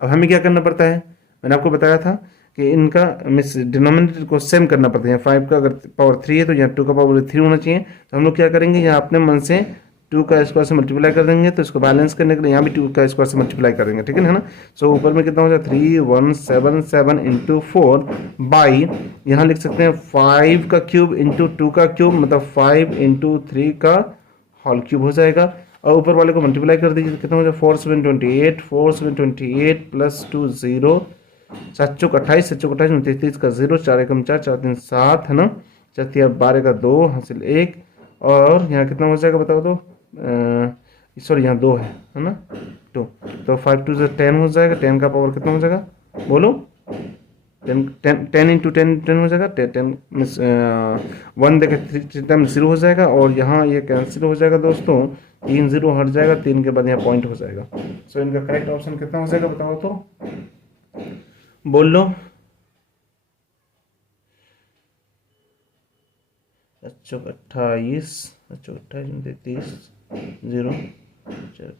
अब हमें क्या करना पड़ता है, मैंने आपको बताया था कि इनका मिस डिनोमिनेटर को सेम करना पड़ता है। 5 का अगर पावर 3 है तो यहाँ 2 का पावर 3 होना चाहिए। तो हम लोग क्या करेंगे, यहाँ अपने मन से 2 का स्क्वायर से मल्टीप्लाई कर देंगे, तो इसको बैलेंस करने के लिए यहाँ भी 2 का स्क्वायर से मल्टीप्लाई करेंगे, ठीक है ना। सो ऊपर में कितना हो जाए 3177 इंटू 4 बाई, यहाँ लिख सकते हैं 5 का क्यूब इंटू 2 का क्यूब, मतलब 5 इंटू 3 का होल क्यूब हो जाएगा। और ऊपर वाले को मल्टीप्लाई कर दीजिए, तो कितना हो जाए 4728 4728 प्लस 2 0, 7 चौक 28 7 चौक 28 33 का 0, 4 एकम 4 4 3 7, है ना, 4 12 का 2 हासिल 1, और यहाँ कितना हो जाएगा बताओ तो, सॉरी यहाँ 2 है ना, 2, तो 5 2 10 हो जाएगा। 10 का पावर कितना हो जाएगा बोलो, 10 इंटू 10 हो जाएगा, 10 मीन्स 1 देखा 3 टाइम 0 हो जाएगा, और यहाँ ये कैंसिल हो जाएगा दोस्तों, 3 0 हट जाएगा, 3 के बाद यहाँ पॉइंट हो जाएगा। सो इनका करेक्ट ऑप्शन कितना हो जाएगा बताओ तो, बोल लो। अच्छा 28 अच्छा 28 33 0 4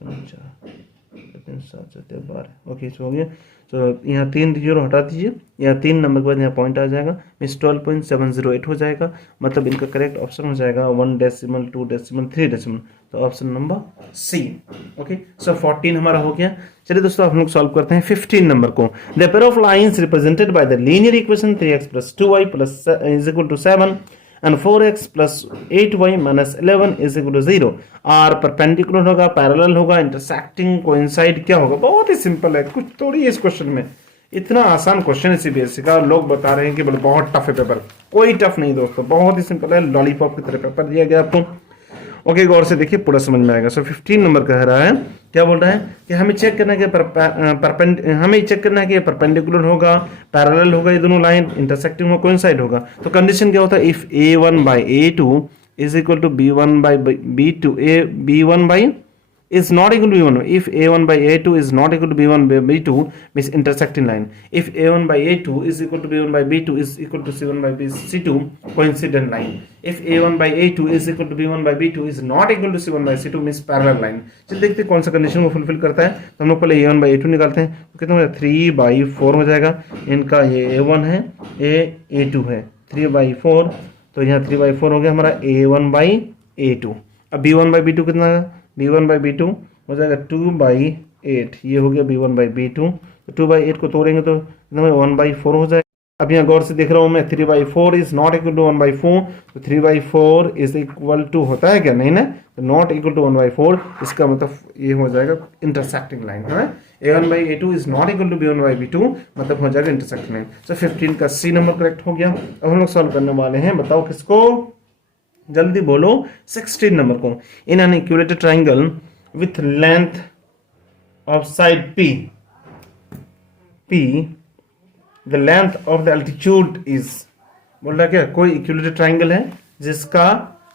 3 7 7 12। ओके, सो हो गया। तो यहाँ 3 0 हटा दीजिए, यहाँ 3 नंबर के बाद यहाँ पॉइंट आ जाएगा, मीन्स 12.708 हो जाएगा। मतलब इनका करेक्ट ऑप्शन हो जाएगा 1 डेसिमल 2 डेसिमल 3 डेसिमल, तो ऑप्शन नंबर सी। ओके, सो 14 हमारा हो गया। चलिए दोस्तों हम लोग सॉल्व करते हैं 15 नंबर को। The pair of lines represented by the linear equation 3x + 2y = 7 and 4x plus 8y minus 11 is equal to 0 are perpendicular होगा, पैरेलल होगा, इंटरसेक्टिंग, कोइंसाइड क्या होगा। बहुत ही सिंपल है, कुछ थोड़ी इस क्वेश्चन में, इतना आसान क्वेश्चन है सीबीएसई का। लोग बता रहे हैं कि बोले बहुत टफ है पेपर, कोई टफ नहीं दोस्तों, बहुत ही सिंपल है, लॉलीपॉप की तरह पेपर दिया गया आपको। ओके, गौर से देखिए पूरा समझ में आएगा। सो 15 नंबर कह रहा है, क्या बोल रहा है कि हमें चेक करना है कि हमें चेक करना है कि परपेंडिकुलर होगा, पैरेलल होगा, ये दोनों लाइन इंटरसेक्टिंग होगा, कोइंसाइड होगा। तो कंडीशन क्या होता है, if a1/a2 is equal to b1/b2, b1 is not equal to b1, if a1/a2 is not equal to b1/b2 means intersecting line, if a1/a2 is equal to b1/b2 is equal to c1/c2 coincident line, if a1/a2 is equal to b1/b2 is not equal to c1/c2 means parallel line। चलिए देखते हैं कौन सा condition को fulfil करता है। तो हम लोग पहले a1/a2 निकालते हैं, तो कितना हो जाएगा 3/4 हो जाएगा। इनका ये a1 है, a2 है, 3/4, तो यहाँ 3/4 हो गया हमारा a1/a2। अब b1/b2 कितना है, b1/b2 हो जाएगा 2/8, ये हो गया b1/b2। तो 2/8 को तोड़ेंगे तो 1/4 हो जाएगा। अब यहाँ गौर से देख रहा हूँ मैं, 3/4 इज नॉट इक्वल टू 1/4, तो 3/4 इज इक्वल टू होता है क्या, नहीं ना, तो नॉट इक्वल टू 1/4, इसका मतलब ये हो जाएगा इंटरसेक्टिंग लाइन है। a1/a2 is not equal to b1/b2, मतलब हो जाएगा इंटरसेक्टिंग लाइन। सो 15 का सी नंबर करेक्ट हो गया। अब हम लोग सॉल्व करने वाले हैं, बताओ किसको, जल्दी बोलो, 16 नंबर को। In an equilateral triangle with length of side P, the length of the altitude is, बोल रहा है क्या, कोई इक्विलेटरल ट्राइंगल है जिसका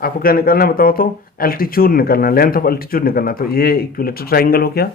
आपको क्या निकालना है बताओ तो, एल्टीट्यूड निकालना, लेंथ ऑफ एल्टीट्यूड निकालना। तो ये इक्विलेटरल ट्राइंगल हो गया,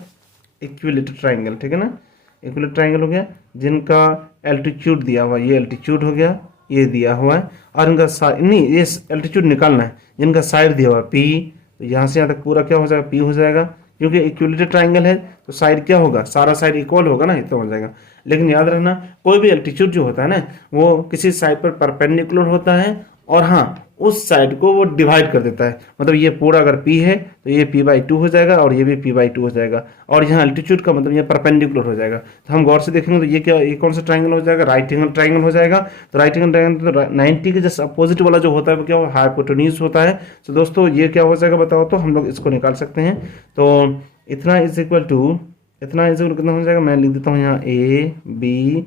इक्विलेटरल ट्राइंगल, ठीक है ना, इक्विलेटरल ट्राइंगल हो गया जिनका एल्टीट्यूड दिया हुआ, ये एल्टीट्यूड हो गया, ये दिया हुआ है, और इनका नहीं, ये एल्टीट्यूड निकालना है, जिनका साइड दिया हुआ है P, तो यहाँ से यहाँ तक पूरा क्या हो जाएगा, P हो जाएगा, क्योंकि इक्विलेटरल ट्राइंगल है तो साइड क्या होगा, सारा साइड इक्वल होगा ना, इतना हो जाएगा। लेकिन याद रखना कोई भी एल्टीट्यूड जो होता है ना, वो किसी साइड पर परपेंडिकुलर होता है, और हाँ उस साइड को वो डिवाइड कर देता है। मतलब ये पूरा अगर P है तो ये P/2 हो जाएगा, और ये भी P/2 हो जाएगा, और यहाँ एल्टीट्यूड का मतलब ये परपेंडिकुलर हो जाएगा। तो हम गौर से देखेंगे तो ये क्या, ये कौन सा ट्राइंगल हो जाएगा, राइट एंगल ट्राइंगल हो जाएगा। तो राइट एंगल ट्राइंगल तो 90 के जस्ट अपोजिट वाला जो होता है वो क्या, हाइपोटेन्यूज होता है। तो दोस्तों ये क्या हो जाएगा बताओ तो, हम लोग इसको निकाल सकते हैं। तो इतना इज इक्वल टू, इतना इज इक्वल कितना हो जाएगा, मैं लिख देता हूँ यहाँ ABC,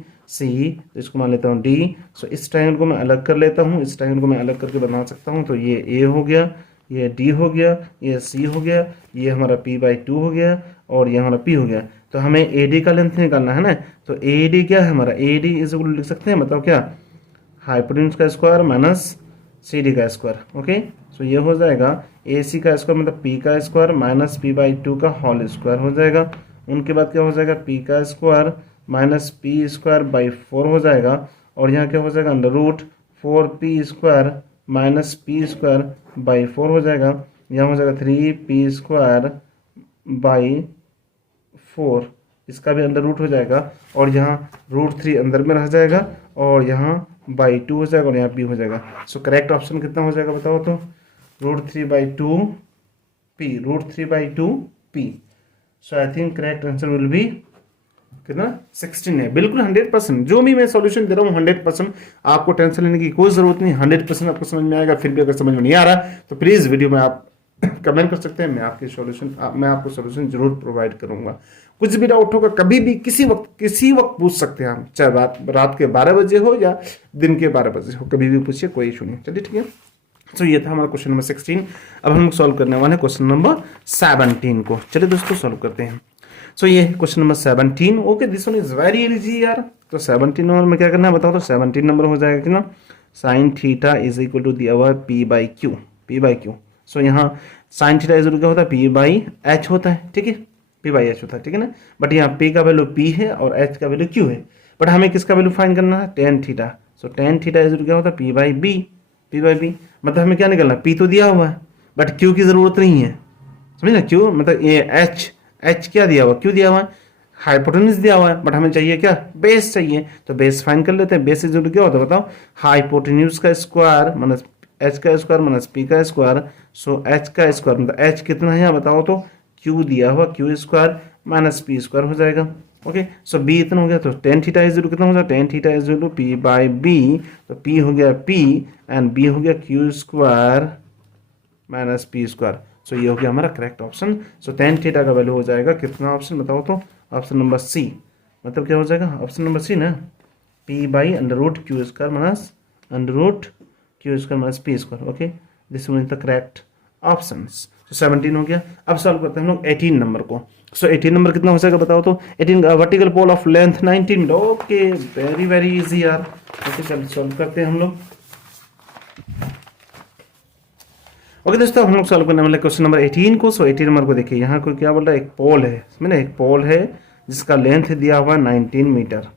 तो इसको मान लेता हूँ D। सो इस ट्रायंगल को मैं अलग कर लेता हूँ, इस ट्रायंगल को मैं अलग करके बना सकता हूँ। तो ये A हो गया, ये D हो गया, ये C हो गया, ये हमारा P/2 हो गया, और ये हमारा P हो गया। तो हमें AD का लेंथ निकालना है ना, तो AD क्या है हमारा, AD इज इक्वल लिख सकते हैं, मतलब क्या, हाइपोटेन्यूज का स्क्वायर माइनस CD का स्क्वायर। ओके, सो ये हो जाएगा AC का स्क्वायर मतलब P का स्क्वायर माइनस P/2 का होल स्क्वायर हो जाएगा। उनके बाद क्या हो जाएगा, P का स्क्वायर माइनस P²/4 हो जाएगा, और यहाँ क्या हो जाएगा, √4P² माइनस P²/4 हो जाएगा। यहाँ हो जाएगा 3P²/4, इसका भी अंडर रूट हो जाएगा, और यहाँ √3 अंदर में रह जाएगा, और यहाँ /2 हो जाएगा, और यहाँ P हो जाएगा। सो करेक्ट ऑप्शन कितना हो जाएगा बताओ तो, √3/2P। So I think correct answer will be कितना, 16 है। बिल्कुल 100%, जो भी मैं सॉल्यूशन दे रहा हूँ 100%, आपको टेंशन लेने की कोई जरूरत नहीं, 100% आपको समझ में आएगा। फिर भी अगर समझ में नहीं आ रहा तो प्लीज वीडियो में आप कमेंट कर सकते हैं, मैं आपको सॉल्यूशन जरूर प्रोवाइड करूंगा। कुछ भी डाउट होगा कभी भी किसी वक्त पूछ सकते हैं हम, चाहे रात के 12 बजे हो या दिन के 12 बजे हो, कभी भी पूछिए, कोई इशू नहीं। चलिए ठीक है, तो ये था हमारा क्वेश्चन नंबर 16। अब हम सॉल्व करने वाले हैं क्वेश्चन नंबर 17 को। चलिए दोस्तों सॉल्व करते हैं। सो ये question number 17। Okay, this one is very easy यार। तो 17 नंबर में क्या करना है बताओ तो, 17 नंबर हो जाएगा कितना, sine theta is equal to दिया हुआ है P/Q। सो यहाँ साइन थीटा इज इक्वल क्या होता है, P/H होता है, ठीक है, P/H होता है, ठीक है ना। बट यहाँ P का वैल्यू P है और H का वैल्यू Q है, बट हमें किसका वैल्यू फाइंड करना है, tan theta. So tan theta is equal क्या होता है, P/B। मतलब हमें क्या निकलना, P तो दिया हुआ है बट Q की जरूरत नहीं है, समझे ना। Q मतलब ये H क्या दिया हुआ, क्यों दिया हुआ है, हाइपोटेन्यूज दिया हुआ है, बट हमें चाहिए क्या, बेस चाहिए। तो बेस फाइंड कर लेते हैं। बेस इज क्या होता है बताओ, हाइपोटेन्यूज का स्क्वायर माइनस H का स्क्वायर माइनस P का स्क्वायर। सो H का स्क्वायर मतलब H कितना है यहाँ बताओ तो, Q दिया हुआ, Q² माइनस P² हो जाएगा। ओके, सो B इतना हो गया, तो टेन थीटा इज इक्वल कितना हो जाएगा, tan theta is equal P/B। तो P हो गया P एंड B हो गया Q² माइनस P²। सो ये हो गया हमारा करेक्ट ऑप्शन। सो टेन थीटा का वैल्यू हो जाएगा कितना, ऑप्शन बताओ तो, ऑप्शन नंबर C। मतलब क्या हो जाएगा, ऑप्शन नंबर C ना, P/√Q² minus √Q² minus P²। Okay, this one is the correct options. तो 17 हो गया। अब सॉल्व करते हैं हम लोग 18 नंबर को। सो 18 नंबर कितना हो जाएगा बताओ तो, 18 vertical pole of length 19 metre. Okay, very very easy यार। ओके, चलो सॉल्व करते हैं हम लोग। ओके दोस्तों, हम लोग सॉल्व करने वाले क्वेश्चन नंबर 18 को। सो 18 नंबर को देखिए, यहाँ कोई क्या बोल रहा है, एक पोल है, समझे, एक पोल है जिसका लेंथ दिया हुआ 19 मीटर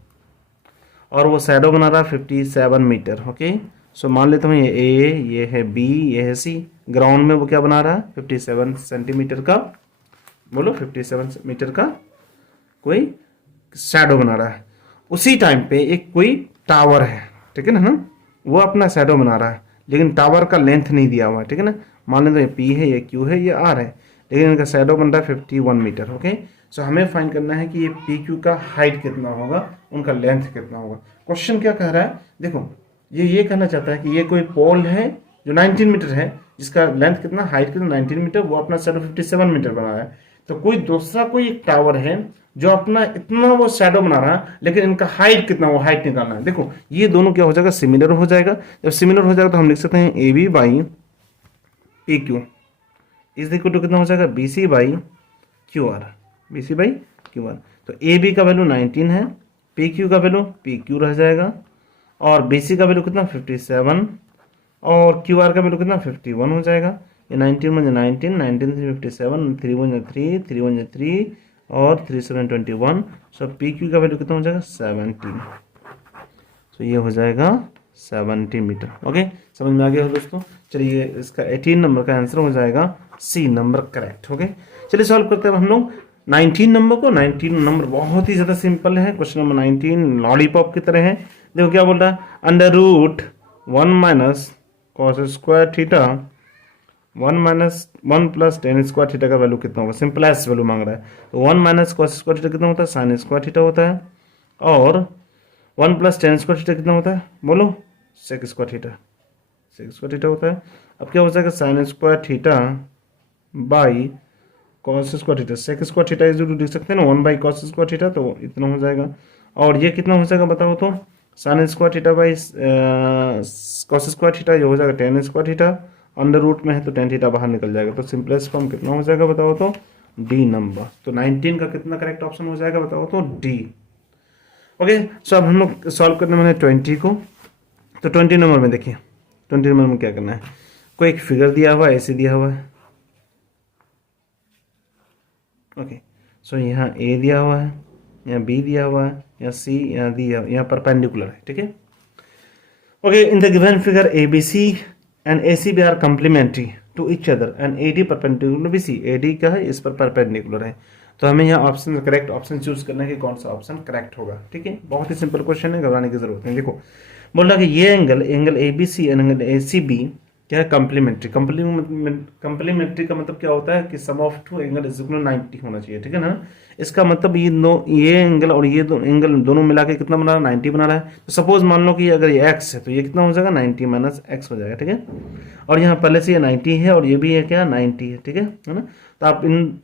और वो शैडो बना रहा है 57 मीटर। ओके, सो मान लेता हूँ ये A, ये है B, ये है C। ग्राउंड में वो क्या बना रहा है, 57 सेंटीमीटर का, बोलो 57 मीटर का कोई शैडो बना रहा है। उसी टाइम पे एक कोई टावर है, ठीक है ना, वो अपना शैडो बना रहा है, लेकिन टावर का लेंथ नहीं दिया हुआ है, ठीक है ना। मान लेते हैं ये P है, ये Q है, ये R है, लेकिन इनका शैडो बन रहा है 51 मीटर। ओके, सो हमें फाइंड करना है कि ये PQ का हाइट कितना होगा, उनका लेंथ कितना होगा। क्वेश्चन क्या कह रहा है, देखो ये कहना चाहता है कि ये कोई पोल है जो 19 मीटर है, जिसका लेंथ कितना, हाइट कितना 19 मीटर, वो अपना शैडो 57 मीटर बना रहा है। तो कोई दूसरा कोई एक टावर है जो अपना इतना वो शैडो बना रहा है, लेकिन इनका हाइट कितना, वो हाइट निकालना है। देखो ये दोनों क्या हो जाएगा, सिमिलर हो जाएगा। जब सिमिलर हो जाएगा तो हम लिख सकते हैं AB/PQ इज इक्वल टू कितना हो जाएगा, BC/AD Q R, B C by Q R. तो ए बी का वैल्यू 19 है, पी क्यू का वैल्यू पी क्यू रह जाएगा, और बी सी का वैल्यू कितना 57, और क्यू आर का वैल्यू कितना 51 हो जाएगा। ये 19 में 19, 19 से 57, 3 1 3, 3 1 3, और 3 7 21। सो पी क्यू का वैल्यू कितना हो जाएगा 17। तो ये हो जाएगा 70 मीटर। ओके, समझ में आ गया हो दोस्तों। चलिए इसका 18 नंबर का आंसर हो जाएगा सी नंबर करेक्ट। ओके, चलिए सॉल्व करते हैं हम लोग 19 नंबर को। 19 नंबर बहुत ही ज़्यादा सिंपल है। क्वेश्चन नंबर 19 लॉलीपॉप की तरह है। देखो क्या बोल रहा है, under root 1 minus cos square theta 1 minus 1 plus tan square theta का वैल्यू कितना होगा। सिंपलेस्ट वैल्यू मांग रहा है। तो 1 माइनस कॉस स्क्वायर थीटा कितना होता है, साइन स्क्वायर थीटा होता है, और 1 प्लस टेन स्क्वायर थीटा कितना होता है, बोलो sec square theta, sec square theta होता है। अब क्या हो जाएगा, sine square theta by cos square theta, sec square theta is लिख सकते हैं ना 1 बाई कॉस स्क्वायर थीटा, तो इतना हो जाएगा। और ये कितना हो जाएगा बताओ तो, sine square theta by cos square theta, ये हो जाएगा tan square theta, under root में है तो टेन थीटा बाहर निकल जाएगा। तो सिंपलेस्ट फॉर्म कितना हो जाएगा बताओ तो, डी नंबर। तो 19 का कितना करेक्ट ऑप्शन हो जाएगा बताओ तो, डी। ओके, सो अब हम लोग सॉल्व करने वाले 20 को। तो 20 नंबर में देखिए, 20 नंबर में क्या करना है, कोई एक फिगर दिया हुआ है, ऐसे दिया हुआ है। ओके, सो यहाँ ए दिया हुआ है, यहाँ बी दिया हुआ है, यहाँ सी, यहाँ डी, यहाँ परपेंडिकुलर है, ठीक है। Okay, in the given figure A B C and A C B are complementary to each other and A D perpendicular B C, A D क्या है, इस पर परपेंडिकुलर है। तो हमें यहाँ ऑप्शन करेक्ट ऑप्शन चूज करना है कि कौन सा ऑप्शन करेक्ट होगा, ठीक है। बहुत ही सिंपल क्वेश्चन है, घबराने की जरूरत नहीं। देखो बोल रहा कि ये angle A B C angle A C B क्या है, कम्प्लीमेंट्री। कम्प्लीमेंट्री का मतलब क्या होता है कि sum of two angle is equal 90 होना चाहिए, ठीक है ना। इसका मतलब ये एंगल और ये एंगल दोनों मिला के कितना बना रहा है, 90 बना रहा है। तो सपोज मान लो कि अगर ये x है तो ये कितना हो जाएगा, 90 माइनस एक्स हो जाएगा, ठीक है। और यहाँ पहले से ये 90 है और ये भी है क्या, 90 है, ठीक है ना। तो आप इन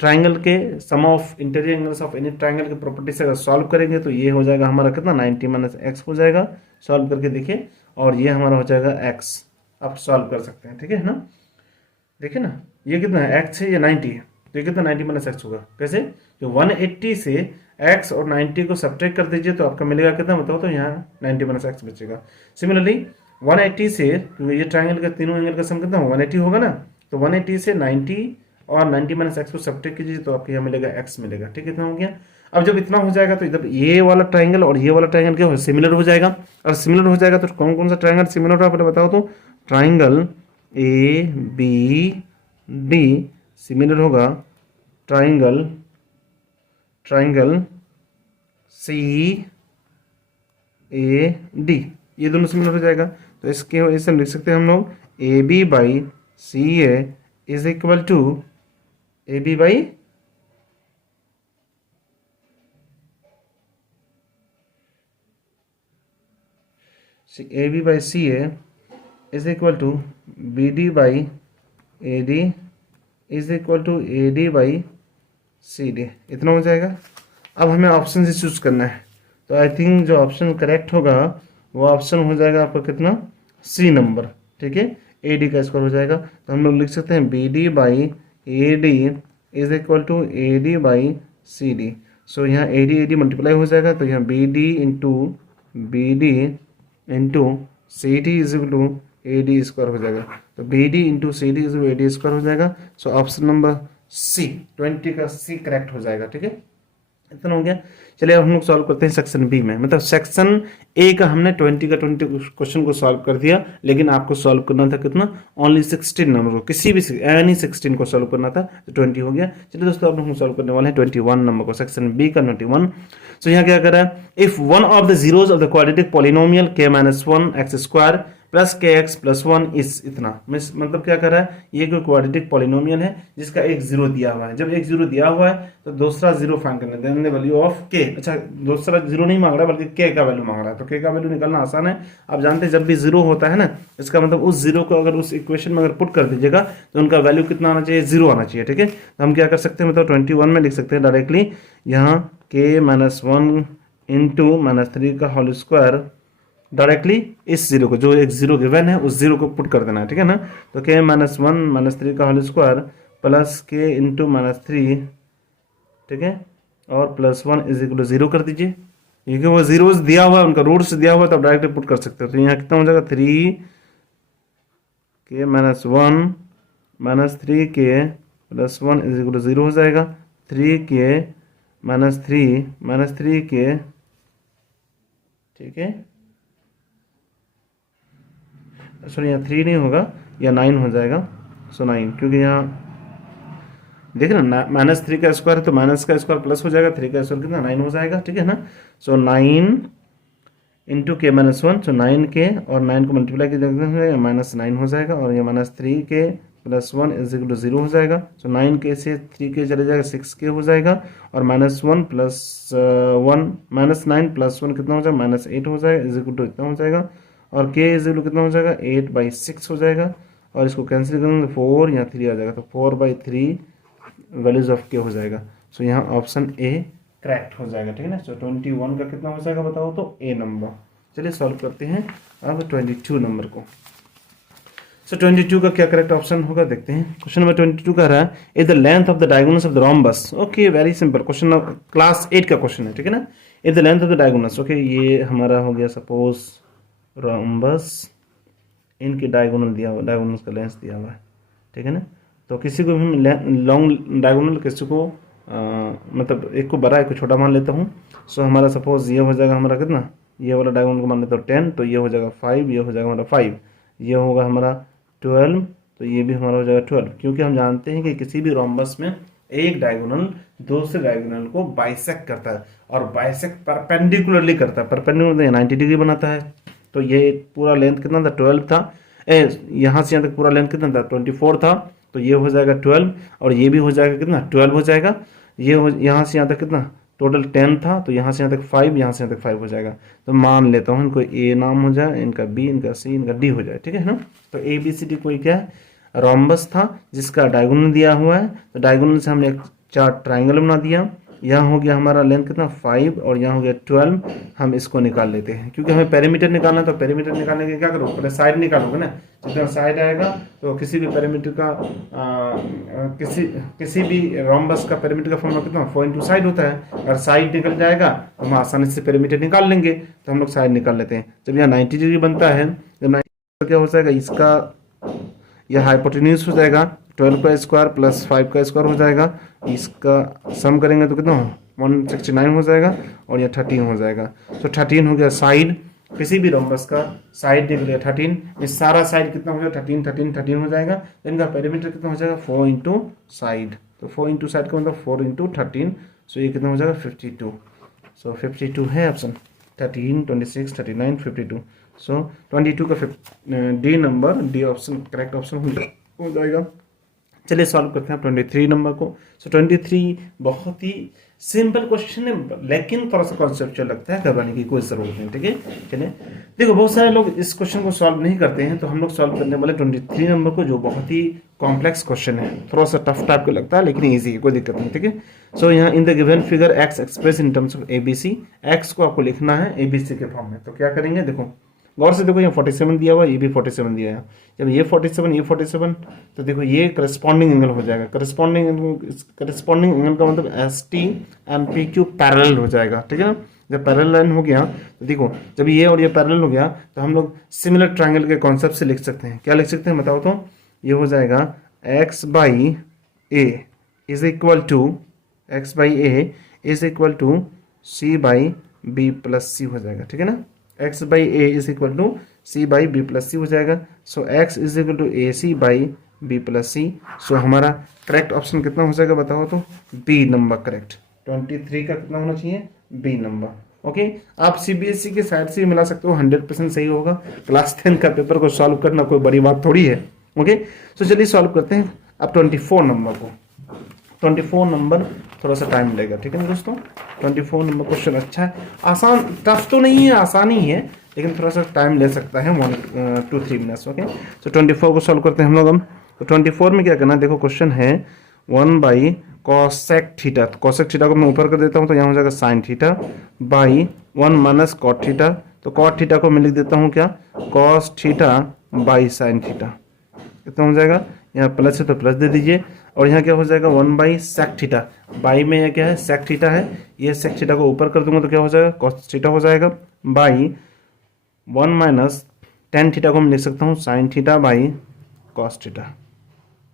ट्राइंगल के sum of interior angles of any triangle की प्रॉपर्टी से अगर सॉल्व करेंगे तो ये हो जाएगा हमारा कितना, 90 माइनस एक्स हो जाएगा। सॉल्व करके देखिए, और ये हमारा हो जाएगा x। आप सॉल्व कर सकते हैं, ठीक है ना। देखिए ना, ये कितना है, x है, ये 90 है, तो ये कितना 90 माइनस एक्स होगा। कैसे, जो 180 से x और 90 को सब्ट्रैक्ट कर दीजिए तो आपका मिलेगा कितना बताओ तो, यहाँ 90 माइनस एक्स बचेगा। सिमिलरली 180 से, क्योंकि ये ट्राइंगल का तीनों एंगल का सम कितना 180 होगा ना, तो 180 से 90 और 90 माइनस एक्स को सब्ट्रैक्ट कीजिए तो आपको यहाँ मिलेगा x मिलेगा, ठीक है। इतना हो गया। अब जब इतना हो जाएगा तो इधर ये वाला ट्राइंगल और ये वाला ट्राइंगल क्या हो, सिमिलर हो जाएगा। और सिमिलर हो जाएगा तो कौन कौन सा ट्राइंगल सिमिलर होगा पहले बताओ तो, triangle A B D similar होगा, ट्राइंगल सी ए डी, ये दोनों सिमिलर हो जाएगा। तो इसके वजह से हम लिख सकते हैं हम लोग A B by C A is equal to A B by A B by C A is equal to B D by A D is equal to A D by C D, इतना हो जाएगा। अब हमें option से choose करना है, तो I think जो ऑप्शन करेक्ट होगा वो ऑप्शन हो जाएगा आपका कितना, सी नंबर, ठीक है। ए डी का स्क्वायर हो जाएगा, तो हम लोग लिख सकते हैं B D by A D is equal to A D by C D. So यहाँ ए डी मल्टीप्लाई हो जाएगा, तो यहाँ B D into C D is equal to A D square हो जाएगा। तो B D into C D is A D square हो जाएगा। सो ऑप्शन नंबर सी 20 का सी करेक्ट हो जाएगा, ठीक है। इतना हो गया। चलिए अब हम लोग सॉल्व करते हैं सेक्शन बी में। मतलब सेक्शन ए का हमने 20 का 20 क्वेश्चन को सॉल्व कर दिया, लेकिन आपको सॉल्व करना था कितना, ओनली 16 नंबर को, किसी भी एनी 16 को सॉल्व करना था, तो 20 हो गया। चलिए दोस्तों अब हम सॉल्व करने वाले हैं 21 नंबर को, सेक्शन बी का 21। तो यहाँ क्या कर रहा है, if one of the zeros of the quadratic polynomial के माइनस 1 एक्स स्क्वायर प्लस के एक्स प्लस 1 इस इतना, मतलब क्या कर रहा है, ये कोई क्वाड्रेटिक पॉलिनोमियल है जिसका एक जीरो दिया हुआ है। जब एक जीरो दिया हुआ है तो दूसरा जीरो फाइंड करना है, देन द वैल्यू ऑफ के। अच्छा, दूसरा जीरो नहीं मांग रहा बल्कि के का वैल्यू मांग रहा है, तो के का वैल्यू निकालना आसान है। आप जानते हैं जब भी जीरो होता है ना, इसका मतलब उस जीरो को अगर उस इक्वेशन में अगर पुट कर दीजिएगा तो उनका वैल्यू कितना आना चाहिए, जीरो आना चाहिए, ठीक है। तो हम क्या कर सकते हैं, मतलब 21 में लिख सकते हैं डायरेक्टली, यहाँ के माइनस 1 इंटू माइनस 3 का होल स्क्वायर डायरेक्टली इस जीरो को, जो एक जीरो गिवन है उस जीरो को पुट कर देना है, ठीक है ना। तो के माइनस 1 माइनस 3 का होल स्क्वायर प्लस के इंटू -3, ठीक है, और +1 इज इक्वल टू 0 कर दीजिए, क्योंकि वो जीरोस दिया हुआ है, उनका रूट्स दिया हुआ है, तो आप डायरेक्ट पुट कर सकते हो। तो यहाँ कितना हो जाएगा 3 के -1 -3 के +1 इज इक्वल टू 0 हो जाएगा। 3 के -3 के, ठीक है, सॉरी यहाँ 3 नहीं होगा, या 9 हो जाएगा। सो 9, क्योंकि यहाँ देखिए ना -3 का स्क्वायर है तो माइनस का स्क्वायर प्लस हो जाएगा, 3 का स्क्वायर कितना 9 हो जाएगा, ठीक है ना। सो 9 इंटू के -1, सो 9 के और 9 को मल्टीप्लाई की जगह -9 हो जाएगा, और ये -3 के +1 इज इक्वल टू 0 हो जाएगा। सो 9 के से 3 के चले जाएगा, 6 के हो जाएगा, और -1 + 1 -9 + 1 कितना हो जाएगा -8 हो जाएगा, इज इक्वल टू इतना हो जाएगा, और के इज इक्वल टू कितना हो जाएगा 8/6 हो जाएगा, और इसको कैंसिल करेंगे तो 4 यहाँ 3 आ जाएगा, तो 4/3 वैल्यूज ऑफ के हो जाएगा। सो यहाँ ऑप्शन ए करेक्ट हो जाएगा, ठीक है ना। सो 21 का कितना हो जाएगा बताओ तो ए नंबर। चलिए सॉल्व करते हैं अब 22 नंबर को। सो 22 का क्या करेक्ट ऑप्शन होगा देखते हैं। क्वेश्चन नंबर 22 का रहा है is the length of the diagonals of the rhombus. Okay, very simple question, class 8 का क्वेश्चन है, ठीक है ना। Is the length of the diagonals, okay, ये हमारा हो गया सपोज रोम्बस, इनके डायगोनल दिया हुआ, डायगोनल्स का लेंथ दिया हुआ है, ठीक है ना। तो किसी को भी लॉन्ग डायगोनल, किसी को मतलब एक को बड़ा एक को छोटा मान लेता हूँ। सो हमारा सपोज ये हो जाएगा हमारा कितना, ये वाला डायगोनल को मान लेता हूँ 10, तो ये हो जाएगा 5, ये हो जाएगा हमारा 5, ये होगा हमारा 12, तो ये भी हमारा हो जाएगा 12, क्योंकि हम जानते हैं कि किसी भी रोम्बस में एक डायगोनल दूसरे डायगोनल को बाइसेक्ट करता है, और बाइसेक्ट परपेंडिकुलरली करता है, परपेंडिकुलर 90 डिग्री बनाता है। तो ये पूरा लेंथ कितना था 12 था, यहाँ से यहाँ तक पूरा लेंथ कितना था 24 था, तो ये हो जाएगा 12, और ये भी हो जाएगा कितना 12 हो जाएगा। ये हो यहाँ से यहाँ तक कितना टोटल 10 था, तो यहाँ से यहाँ तक 5, यहाँ से यहाँ तक 5 हो जाएगा। तो मान लेता हूँ इनको ए नाम हो जाए, इनका बी, इनका सी, इनका डी हो जाए, ठीक है ना। तो ए बी सी डी कोई क्या है, रोम्बस था जिसका डायगोनल दिया हुआ है, तो डायगोनल से हमने एक चार ट्राइंगल बना दिया। यहाँ हो गया हमारा लेंथ कितना 5, और यहाँ हो गया 12। हम इसको निकाल लेते हैं, क्योंकि हमें पेरीमीटर निकालना है, तो पेरीमीटर निकालने के क्या करो, पहले साइड निकालोगे ना, जितना साइड आएगा तो किसी भी पेरीमीटर का किसी भी रोम्बस का पेरीमीटर का फॉर्मूला कितना 4 × साइड होता है। अगर साइड निकल जाएगा तो हम आसानी से पेरीमीटर निकाल लेंगे, तो हम लोग साइड निकाल लेते हैं। जब यहाँ 90 डिग्री बनता है, जब 90 तो क्या हो जाएगा, इसका यह हाइपोटेन्यूज हो जाएगा 12 का स्क्वायर प्लस 5 का स्क्वायर हो जाएगा, इसका सम करेंगे तो कितना 169 हो जाएगा, और यह 13 हो जाएगा। तो 13 हो गया साइड, किसी भी रोम्बस का साइड निकल गया 13, इस सारा साइड कितना हो जाएगा 13 13 13 हो जाएगा। तो इनका पेरीमीटर कितना हो जाएगा 4 × साइड, तो 4 × साइड का मतलब 4 × 13, सो ये कितना हो जाएगा 52। सो 52 है ऑप्शन, 13 26 39 52। सो 22 का D number, D option correct option हो जाएगा। चलिए सॉल्व करते हैं 23 नंबर को। सो 23 बहुत ही सिंपल क्वेश्चन है, लेकिन थोड़ा सा कॉन्सेप्चुअल लगता है, घबराने की कोई जरूरत नहीं, ठीक है। चलिए देखो, बहुत सारे लोग इस क्वेश्चन को सॉल्व नहीं करते हैं, तो हम लोग सॉल्व करने वाले 23 नंबर को, जो बहुत ही कॉम्प्लेक्स क्वेश्चन है, थोड़ा सा टफ टाइप का लगता है, लेकिन ईजी है, कोई दिक्कत नहीं, ठीक है। सो यहाँ इन the given figure x express in terms of ABC, x को आपको लिखना है ABC के फॉर्म में। तो क्या करेंगे, देखो गौर से देखो, यहाँ 47 दिया हुआ, ये भी 47 दिया है। जब ये 47 ये 47, तो देखो ये करस्पॉन्डिंग एंगल हो जाएगा। करस्पॉन्डिंग एंगल का मतलब ST and PQ पैरेलल हो जाएगा, ठीक है ना। जब पैरेलल लाइन हो गया, तो देखो जब ये और ये पैरेलल हो गया, तो हम लोग सिमिलर ट्राइंगल के कॉन्सेप्ट से लिख सकते हैं। क्या लिख सकते हैं बताओ तो, ये हो जाएगा x/a is equal to C/B + C हो जाएगा, ठीक है ना। x/a is equal to C/B + C हो जाएगा। So x is equal to AC/B + C। So हमारा करेक्ट ऑप्शन कितना हो जाएगा बताओ तो, बी नंबर करेक्ट। 23 का कितना होना चाहिए, बी नंबर। ओके, आप CBSE के साइड से मिला सकते हो, 100% सही होगा। क्लास 10 का पेपर को सॉल्व करना कोई बड़ी बात थोड़ी है। ओके, सो चलिए सॉल्व करते हैं अब 24 नंबर को। 24 नंबर थोड़ा सा टाइम लगेगा, ठीक है ना दोस्तों। 24 नंबर क्वेश्चन अच्छा है, आसान, टफ तो नहीं है, आसान ही है, लेकिन थोड़ा सा टाइम ले सकता है, 1 to 3 मिनट्स। ओके, सो 24 को सॉल्व करते हैं हम लोग हम। तो 24 में क्या करना है, देखो क्वेश्चन है 1/cosec थीटा। cosec थीटा को मैं ऊपर कर देता हूँ, तो यहाँ हो जाएगा sin theta by 1 - cot theta. तो cot थीटा को मैं लिख देता हूँ क्या, cos theta by sin theta. कितना हो जाएगा, यहाँ प्लस है तो प्लस दे दीजिए, और यहाँ क्या हो जाएगा 1/sec थीटा, बाई में यह क्या है sec थीटा है, ये sec थीटा को ऊपर कर दूंगा तो क्या हो जाएगा cos थीटा हो जाएगा, बाई 1 - tan थीटा को मैं लिख सकता हूँ sin theta by cos theta,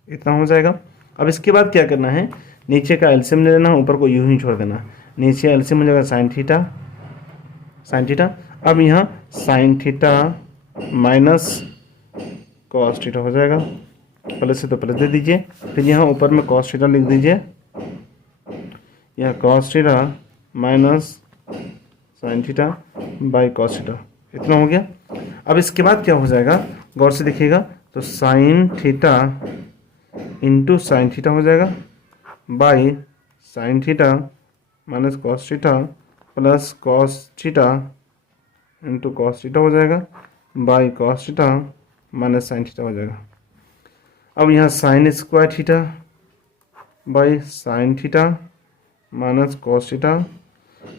इतना हो जाएगा। अब इसके बाद क्या करना है, नीचे का एलसीएम ले लेना, ऊपर को यूं ही छोड़ देना, नीचे एलसीएम हो जाएगा sin थीटा। अब यहाँ sin theta minus cos theta हो जाएगा, प्लस से तो प्लस दे दीजिए, फिर यहाँ ऊपर में cos थीटा लिख दीजिए, यह cos theta minus sin theta by cos theta, इतना हो गया। अब इसके बाद क्या हो जाएगा, गौर से देखिएगा, तो sin theta into sine theta हो जाएगा by sin theta minus cos theta plus cos theta into cos theta हो जाएगा by cos theta minus sin theta हो जाएगा। अब यहाँ sin square theta by sin theta minus cos theta.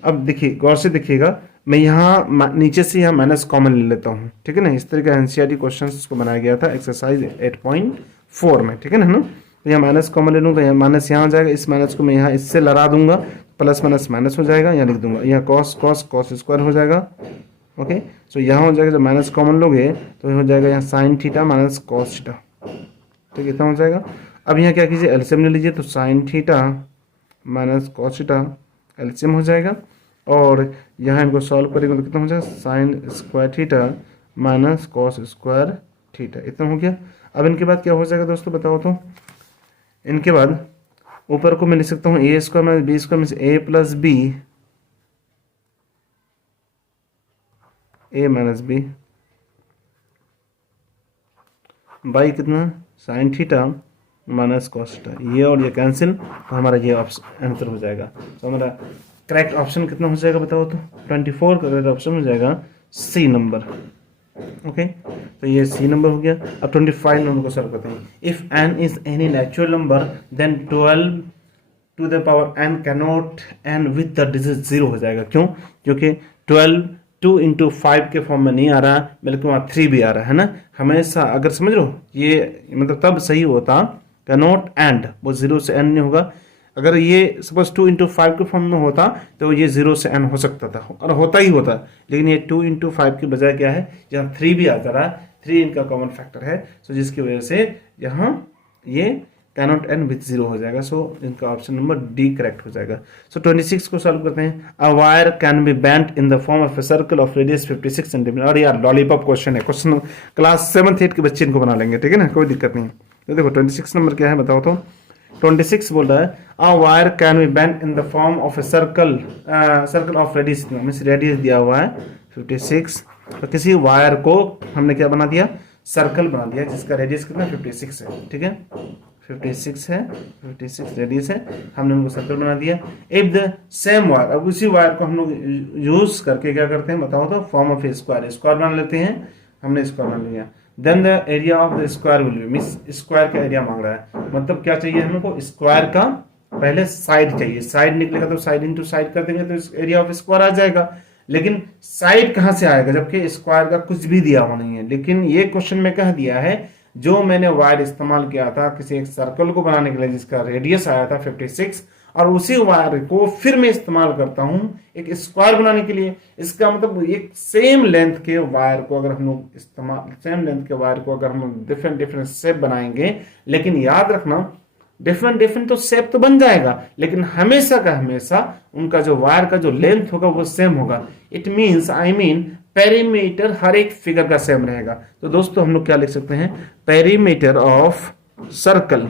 अब देखिए गौर से देखिएगा, मैं यहाँ नीचे से यहाँ माइनस कॉमन ले लेता हूँ, ठीक है ना। इस तरह का एनसीईआरटी क्वेश्चन को बनाया गया था एक्सरसाइज 8.4 में, ठीक है ना। तो यहाँ माइनस कॉमन ले लूँ तो यहाँ माइनस यहाँ हो जाएगा, इस माइनस को मैं यहाँ इससे लड़ा दूंगा, प्लस माइनस माइनस हो जाएगा, यहाँ लिख दूंगा, यहाँ cos स्क्वायर हो जाएगा। ओके, तो यहाँ हो जाएगा, जब माइनस कॉमन लोगे तो हो जाएगा यहाँ sin theta minus cos theta, ठीक है, इतना हो जाएगा। अब यहाँ क्या कीजिए, एलसीएम ले लीजिए, तो sin theta minus cos theta LCM हो जाएगा, और यहाँ इनको सॉल्व करेंगे तो कितना हो जाएगा sin square theta minus cos square theta, इतना हो गया। अब इनके बाद क्या हो जाएगा दोस्तों बताओ तो, इनके बाद ऊपर को मैं लिख सकता हूँ A square minus B square means A plus B, A minus B by कितना sin theta minus cos theta, ये और ये कैंसिल, तो हमारा ये ऑप्शन आंसर हो जाएगा। तो हमारा करेक्ट ऑप्शन कितना हो जाएगा बताओ तो, 24 का करेक्ट ऑप्शन हो जाएगा सी नंबर। ओके, तो ये सी नंबर हो गया। अब 25 नंबर को सॉल्व करते हैं। If n is any natural number then 12 to the power n cannot n with the digit 0 हो जाएगा। क्यों? क्योंकि 12 2 इंटू 5 के फॉर्म में नहीं आ रहा, बल्कि वहाँ 3 भी आ रहा है ना। हमेशा अगर समझ लो ये मतलब तब सही होता कैनॉट एंड, वो 0 से n नहीं होगा। अगर ये सपोज 2 इंटू 5 के फॉर्म में होता तो ये 0 से n हो सकता था और होता ही होता, लेकिन ये 2 इंटू 5 की बजाय क्या है, यहाँ 3 भी आता रहा, 3 इनका कॉमन फैक्टर है, सो जिसकी वजह से यहाँ ये कैनॉट एंड विथ 0 हो जाएगा। सो इनका ऑप्शन नंबर डी करेक्ट हो जाएगा। सो 26 को सॉल्व करते हैं। A wire can be bent in the form of a circle of radius 56 centimetre. और यार लॉलीपॉप क्वेश्चन है, क्वेश्चन क्लास 7th 8 के बच्चे इनको बना लेंगे, ठीक है ना, कोई दिक्कत नहीं। तो देखो 26 नंबर क्या है बताओ तो। 26 बोल रहा है a wire can be bent in the form of a circle of radius, means radius दिया हुआ है 56, तो किसी वायर को हमने क्या बना दिया, सर्कल बना दिया जिसका रेडियस कितना 56 है, ठीक है, 56 है, 56 रेडियस है, हमने उनको सर्कल बना दिया। इफ द सेम वायर, अब उसी वायर को हम लोग यूज करके क्या करते हैं बताओ तो, फॉर्म ऑफ ए स्क्वायर बना लेते हैं, हमने स्क्वायर बना लिया। Then the area of the square will be, means square का एरिया मांग रहा है, मतलब क्या चाहिए हमको, स्क्वायर का पहले साइड चाहिए, साइड निकलेगा तो साइड इंटू साइड कर देंगे तो एरिया ऑफ स्क्वायर आ जाएगा। लेकिन साइड कहां से आएगा, जबकि स्क्वायर का कुछ भी दिया हुआ नहीं है। लेकिन ये क्वेश्चन में कह दिया है जो मैंने वायर इस्तेमाल किया था किसी एक सर्कल को बनाने के लिए जिसका रेडियस आया था 56, और उसी वायर को फिर मैं इस्तेमाल करता हूं एक स्क्वायर बनाने के लिए। इसका मतलब एक सेम लेंथ के वायर को अगर हम लोग डिफरेंट डिफरेंट शेप बनाएंगे, लेकिन याद रखना डिफरेंट तो शेप तो बन जाएगा, लेकिन हमेशा का हमेशा उनका जो वायर का जो लेंथ होगा वो सेम होगा। इट मीन्स पेरीमीटर हर एक फिगर का सेम रहेगा। तो दोस्तों हम लोग क्या लिख सकते हैं, पेरीमीटर ऑफ सर्कल,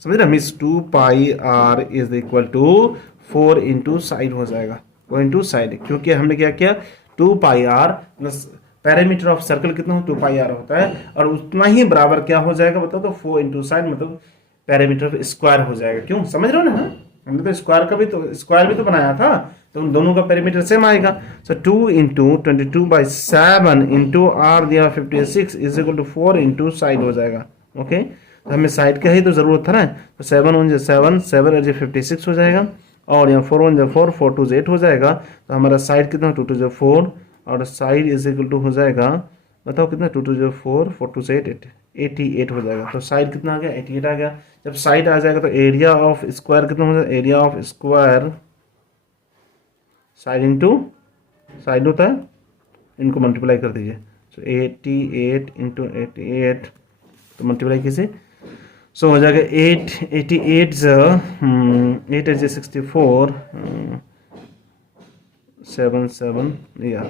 समझ रहे, means 2 pi r is equal to 4 into side हो जाएगा, 4 इंटू साइड, क्योंकि हमने क्या किया 2 pi r plus perimeter of circle कितना 2 पाई r होता है, और उतना ही बराबर क्या हो जाएगा बताओ तो 4 इंटू साइड, मतलब पेरीमीटर स्क्वायर हो जाएगा। क्यों, समझ रहे हो ना, हमने तो स्क्वायर भी तो बनाया था, तो उन दोनों का पेरीमीटर सेम आएगा। सो 2 इंटू 22/7 इंटू r दिया 56 is equal to 4 into side हो जाएगा। ओके, तो हमें साइड का ही तो जरूरत था ना, तो 7 1 7 7 56 हो जाएगा, और यहाँ 4 1 4 4 2 8 हो जाएगा। तो हमारा साइड कितना 2 2 4, और साइड इज इक्वल टू हो जाएगा बताओ कितना 2 2 4 4 2 8 8, 88 हो जाएगा। तो साइड कितना आ गया, 88 आ गया। जब साइड आ जाएगा तो एरिया ऑफ स्क्वायर कितना हो जाएगा, area of square side into side होता है, इनको मल्टीप्लाई कर दीजिए। सो 88 इंटू 88 तो मल्टीप्लाई कीजिए। सो हो जाएगा 88 8 is 64 7 या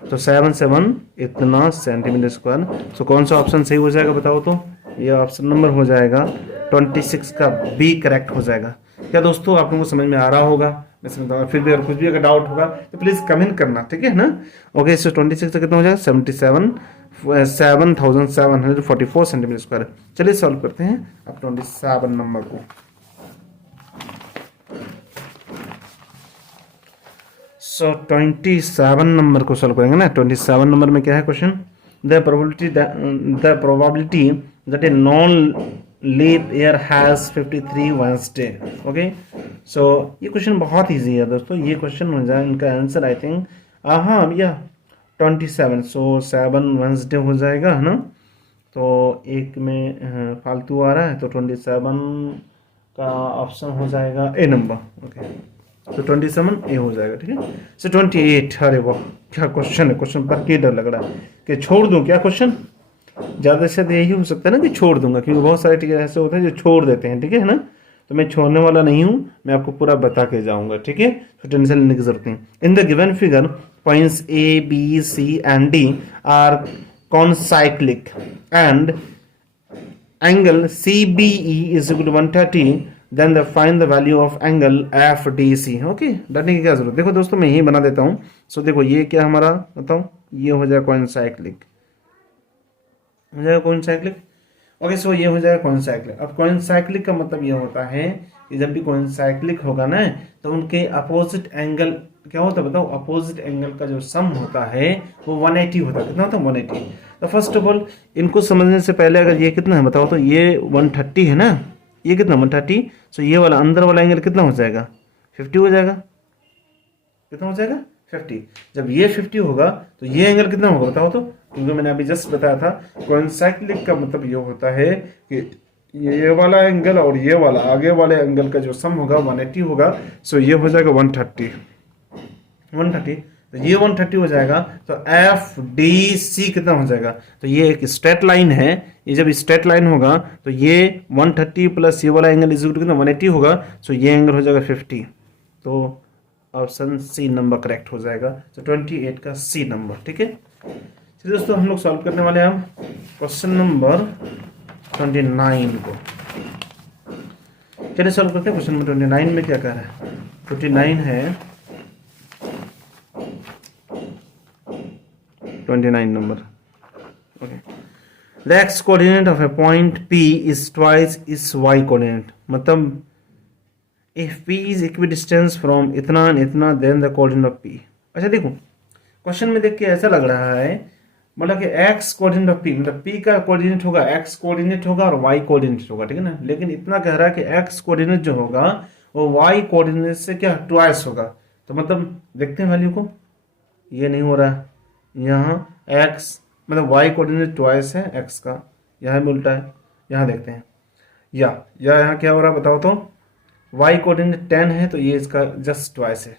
तो 7 इतना सेंटीमीटर स्क्वायर। सो कौन सा ऑप्शन सही हो जाएगा बताओ तो, ये ऑप्शन नंबर हो जाएगा 26 का बी करेक्ट हो जाएगा। क्या दोस्तों आप लोगों को समझ में आ रहा होगा, मैं समझता हूँ। फिर भी अगर कुछ भी अगर डाउट होगा तो प्लीज कमेंट करना, ठीक है ना। ओके, सो 26 का कितना हो जाएगा 7744 सेंटीमीटर स्क्वायर। चलिए सॉल्व करते हैं अब 27 नंबर को। सो 27 नंबर को सॉल्व करेंगे ना। 27 नंबर में क्या है question, the probability that a non leap year has 53 Wednesday. Okay, so ये क्वेश्चन बहुत इजी है दोस्तों। ये क्वेश्चन हो जाए इनका आंसर आई थिंक हाँ भैया 27। सो 7 वेडनेसडे हो जाएगा है ना। तो एक में फालतू आ रहा है तो 27 का ऑप्शन हो जाएगा ए नंबर। ओके, तो 27 ए हो जाएगा, ठीक है। सो 28, अरे वाह क्या क्वेश्चन है, क्वेश्चन पर के डर लग रहा है कि छोड़ दूं क्या क्वेश्चन। ज़्यादा से ज़्यादा यही हो सकता है ना कि छोड़ दूंगा, क्योंकि बहुत सारे टीचर ऐसे होते हैं जो छोड़ देते हैं, ठीक है ना। तो मैं छोड़ने वाला नहीं हूँ, मैं आपको पूरा बता के जाऊंगा, ठीक है। तो टेंशन लेने की जरूरत नहीं। In the given figure points A B C and D are concyclic and angle CBE is equal to 130, then the find the value of angle FDC। Okay, डरने की क्या जरूरत। देखो दोस्तों मैं यही बना देता हूँ। सो देखो ये क्या हमारा बताओ, ये हो जाएगा कॉन्साइक्लिक, हो जाएगा कॉन्साइक्लिक। ओके, सो ये हो जाएगा कॉन्साइक्लिक। अब कॉन्साइक्लिक का मतलब ये होता है कि जब भी कॉन्साइक्लिक होगा ना तो उनके अपोजिट एंगल क्या होता है बताओ, अपोजिट एंगल का जो सम होता है वो 180 होता है। कितना होता है 180। तो फर्स्ट ऑफ ऑल इनको समझने से पहले अगर ये कितना है बताओ तो, ये 130 है ना, ये कितना 130। सो ये वाला अंदर वाला एंगल कितना हो जाएगा 50 हो जाएगा। कितना हो जाएगा 50। जब ये 50 होगा तो ये एंगल कितना होगा बताओ तो, क्योंकि मैंने अभी जस्ट बताया था कॉन्साइक्लिक का मतलब ये होता है कि ये वाला एंगल और ये वाला आगे वाले एंगल का जो सम होगा 180 होगा। सो ये हो जाएगा 130। तो ये 130 हो जाएगा। तो FDC कितना हो जाएगा, तो ये एक स्ट्रेट लाइन है। ये जब स्ट्रेट लाइन होगा तो ये 130 प्लस ये वाला एंगल इज इक्वल टू कितना 180 होगा। सो ये एंगल हो जाएगा 50। तो ऑप्शन सी नंबर करेक्ट हो जाएगा। तो 28 का सी नंबर, ठीक है। चलिए दोस्तों हम लोग सॉल्व करने वाले हैं हम क्वेश्चन नंबर 29 को। चलिए सॉल्व करते हैं। क्वेश्चन नंबर 29 में क्या कह रहा है, 29 है 29 number. Okay, the x coordinate of a point P is twice its y coordinate. मतलब if P is equidistance from इतना एंड इतना then the coordinate of P। अच्छा देखो क्वेश्चन में देख के ऐसा लग रहा है मतलब कि x कोऑर्डिनेट ऑफ P मतलब P का कोऑर्डिनेट होगा, x कोऑर्डिनेट होगा और y कोऑर्डिनेट होगा, ठीक है ना। लेकिन इतना कह रहा है कि x कोऑर्डिनेट जो होगा वो y कोऑर्डिनेट से क्या ट्वाइस होगा। तो मतलब देखते हैं वैल्यू को, ये नहीं हो रहा है। यहाँ x मतलब y कोऑर्डिनेट ट्वाइस है x का, यहाँ भी उल्टा है। यहाँ देखते हैं या यहाँ क्या हो रहा है बताओ तो, y कोऑर्डिनेट 10 है तो ये इसका जस्ट ट्वाइस है।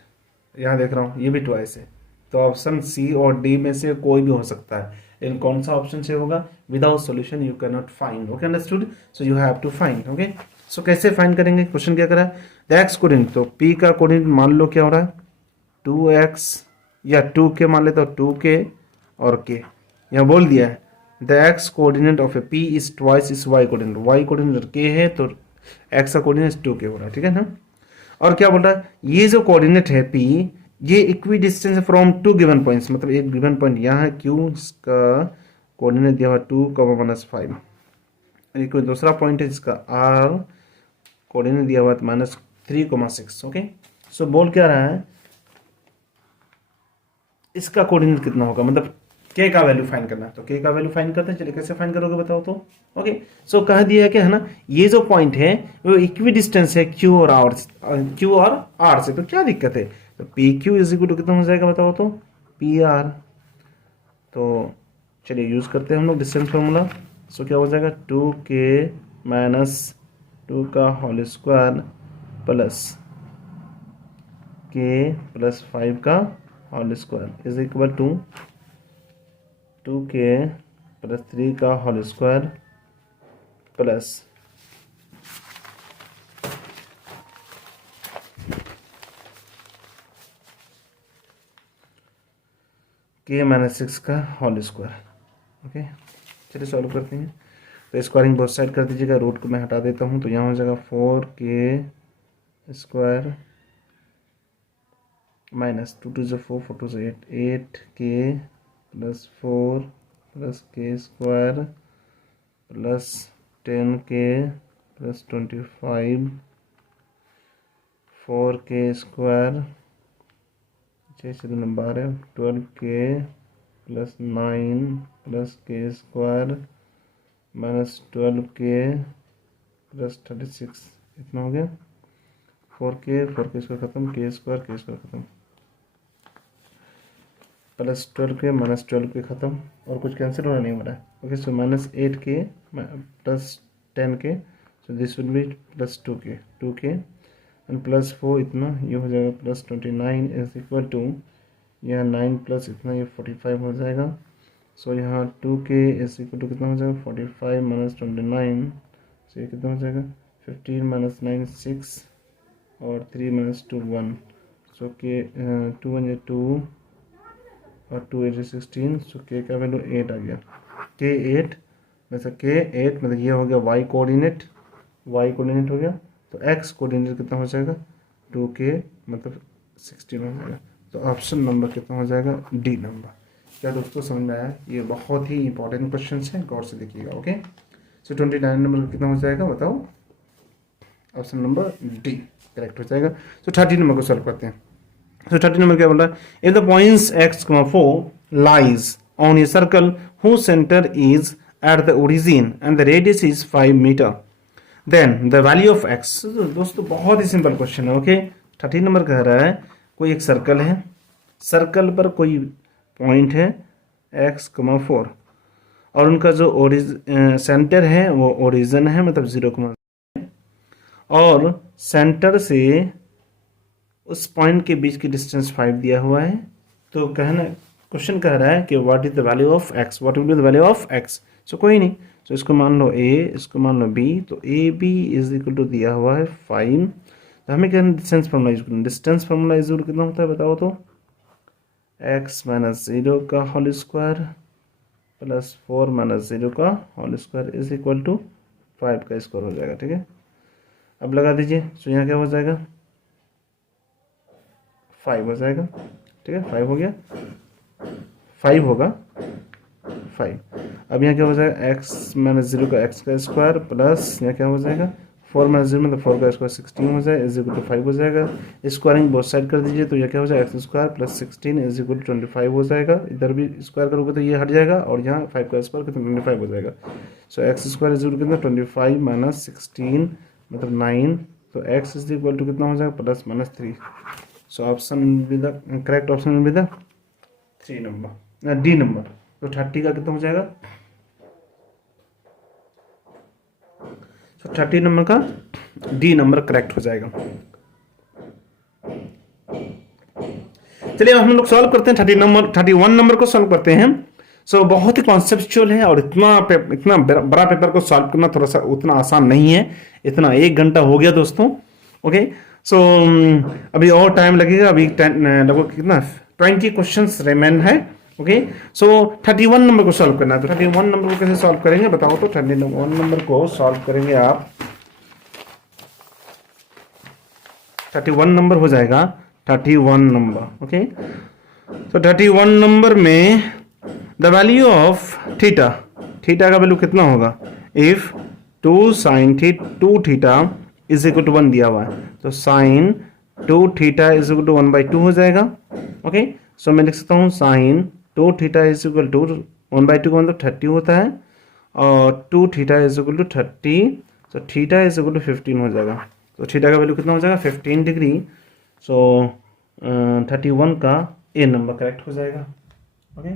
यहाँ देख रहा हूँ ये भी ट्वाइस है। तो ऑप्शन सी और डी में से कोई भी हो सकता है, लेकिन कौन सा ऑप्शन से होगा, without solution you can not find. Okay understood. So you have to find. Okay, so कैसे फाइंड करेंगे, क्वेश्चन क्या करा है, द एक्स कोऑर्डिनेट। तो p का कोऑर्डिनेट मान लो क्या हो रहा है 2x या 2k मान लेते हो 2k और k। यहाँ बोल दिया है the x coordinate of A p is twice is y coordinate. y coordinate k है तो x का कोऑर्डिनेट 2k हो रहा है, ठीक है ना। और क्या बोल रहा है, ये जो कोऑर्डिनेट है p ये इक्वी डिस्टेंस है फ्रॉम टू गिवन पॉइंट्स। मतलब एक गिवन पॉइंट यहाँ है q, इसका कोऑर्डिनेट दिया हुआ 2, -5। एक दूसरा पॉइंट है जिसका r कोऑर्डिनेट दिया हुआ -3, 6। ओके, सो बोल क्या रहा है, इसका कोऑर्डिनेट कितना होगा, मतलब k का वैल्यू फाइंड करना है। तो k का वैल्यू फाइंड करते हैं। चलिए कैसे फाइंड करोगे बताओ तो। ओके, सो कह दिया है कि है ना ये जो पॉइंट है वो इक्वी डिस्टेंस है q और r से। तो क्या दिक्कत है, तो PQ इज इक्वल टू कितना हो जाएगा बताओ तो PR। तो चलिए यूज करते हैं हम लोग डिस्टेंस फार्मूला। सो क्या हो जाएगा 2k माइनस 2 का whole square plus k plus 5 का whole square is equal to 2k plus 3 का whole square plus k minus 6 का होल स्क्वायर। ओके, चलिए सॉल्व करते हैं। तो स्क्वायरिंग बोथ साइड कर दीजिएगा, रूट को मैं हटा देता हूँ, तो यहाँ हो जाएगा 4k square minus 2 2 4 4 2 8 8k plus 4 plus k square plus 10k plus 25 4k square 6 number है 12k plus 9 plus k square minus 12k plus 36 इतना हो गया। 4k स्क्वायर खत्म, k स्क्वायर खत्म प्लस 12k माइनस 12k खत्म और कुछ कैंसिल होना नहीं हो रहा है। Okay, so minus 8k plus 10k, so this will B plus 2k and plus 4 इतना, ये हो जाएगा प्लस 29 इज इक्वल टू यहाँ 9 प्लस इतना, ये 45 हो जाएगा। सो यहाँ 2k इज इक्वल टू कितना हो जाएगा 45 माइनस 29, सो ये कितना हो जाएगा 15 माइनस 9 6 और 3 माइनस 2 1, सो के 2 1 2 और 2 8 16, सो k का वैल्यू 8 आ गया। k 8 मतलब k 8 मतलब ये हो गया y कोऑर्डिनेट हो गया, तो x कोऑर्डिनेट कितना हो जाएगा 2k मतलब 16 हो जाएगा। तो ऑप्शन नंबर कितना हो जाएगा डी नंबर। क्या दोस्तों समझ में आया? ये बहुत ही इंपॉर्टेंट क्वेश्चन है, गौर से देखिएगा। ओके, सो 29 नंबर कितना हो जाएगा बताओ? ऑप्शन नंबर डी करेक्ट हो जाएगा। सो 30 नंबर को सॉल्व करते हैं। सो 30 नंबर क्या बोल रहा है? If the points x, 4 lies on a circle whose center is at the origin and the radius is 5 meter, then the value of x। दोस्तों बहुत ही सिंपल क्वेश्चन है। ओके, 30 नंबर कह रहा है कोई एक सर्कल है, सर्कल पर कोई पॉइंट है x, 4 और उनका जो सेंटर है वो ओरिजिन है मतलब 0, और सेंटर से उस पॉइंट के बीच की डिस्टेंस 5 दिया हुआ है। तो कहना क्वेश्चन कह रहा है कि what is the value of x, what will be the value of x। सो कोई नहीं, तो इसको मान लो a, इसको मान लो b, तो A B is equal to दिया हुआ है 5। तो हमें क्या डिस्टेंस फार्मूला यूज करना, डिस्टेंस फार्मूला इज इक्वल कितना होता है बताओ तो? x माइनस 0 का होल स्क्वायर प्लस 4 माइनस 0 का whole square is equal to 5 का स्क्वायर हो जाएगा। ठीक है, अब लगा दीजिए। सो यहाँ क्या हो जाएगा 5 हो जाएगा। ठीक है, 5 हो गया, 5 होगा 5। अब यहाँ क्या हो जाएगा x माइनस 0 का x का स्क्वायर प्लस यहाँ क्या हो जाएगा 4 माइनस 0 मतलब 4 का स्क्वायर 16 हो जाएगा इज इक्वल टू 5 हो जाएगा। स्क्वायरिंग बोथ साइड कर दीजिए, तो यह क्या हो जाएगा x square plus 16 is equal to 25 हो जाएगा। इधर भी स्क्वायर करोगे तो ये हट जाएगा और यहाँ 5 का स्क्वायर कितना 25 हो जाएगा। सो एक्स स्क्वायर इज इक्वल कितना 25 माइनस 16 मतलब 9, तो x इज इक्वल टू कितना हो जाएगा plus minus 3। So option will be the correct option will be the 3 number, D number. तो 30 का कितना हो जाएगा? तो 30 नंबर का डी नंबर करेक्ट हो जाएगा। चलिए हम लोग सॉल्व करते हैं 31 नंबर को सॉल्व करते हैं। सो बहुत ही कॉन्सेप्चुअल है और इतना बड़ा पेपर को सॉल्व करना थोड़ा सा उतना आसान नहीं है। इतना 1 घंटा हो गया दोस्तों। ओके, सो अभी और टाइम लगेगा, अभी लगभग कितना 20 क्वेश्चंस रिमेन है। ओके, सो 31 नंबर को सॉल्व करना है। तो 31 नंबर को कैसे सॉल्व करेंगे बताओ तो? 31 नंबर को सॉल्व करेंगे आप, 31 नंबर हो जाएगा 31 नंबर। ओके, तो 31 नंबर में the value of theta, theta का वैल्यू कितना होगा? If 2 sin 2 theta is equal to 1 दिया हुआ है, तो sin 2 theta is equal to 1/2 हो जाएगा। ओके, सो मैं लिख सकता हूँ sin 2 theta is equal to 1/2 का मतलब 30 होता है और 2 थीटा इज इक्वल टू 30, तो थीटा इज इक्वल टू 15 हो जाएगा। तो थीटा का वैल्यू कितना हो जाएगा 15 डिग्री। सो 31 का ए नंबर करेक्ट हो जाएगा। ओके,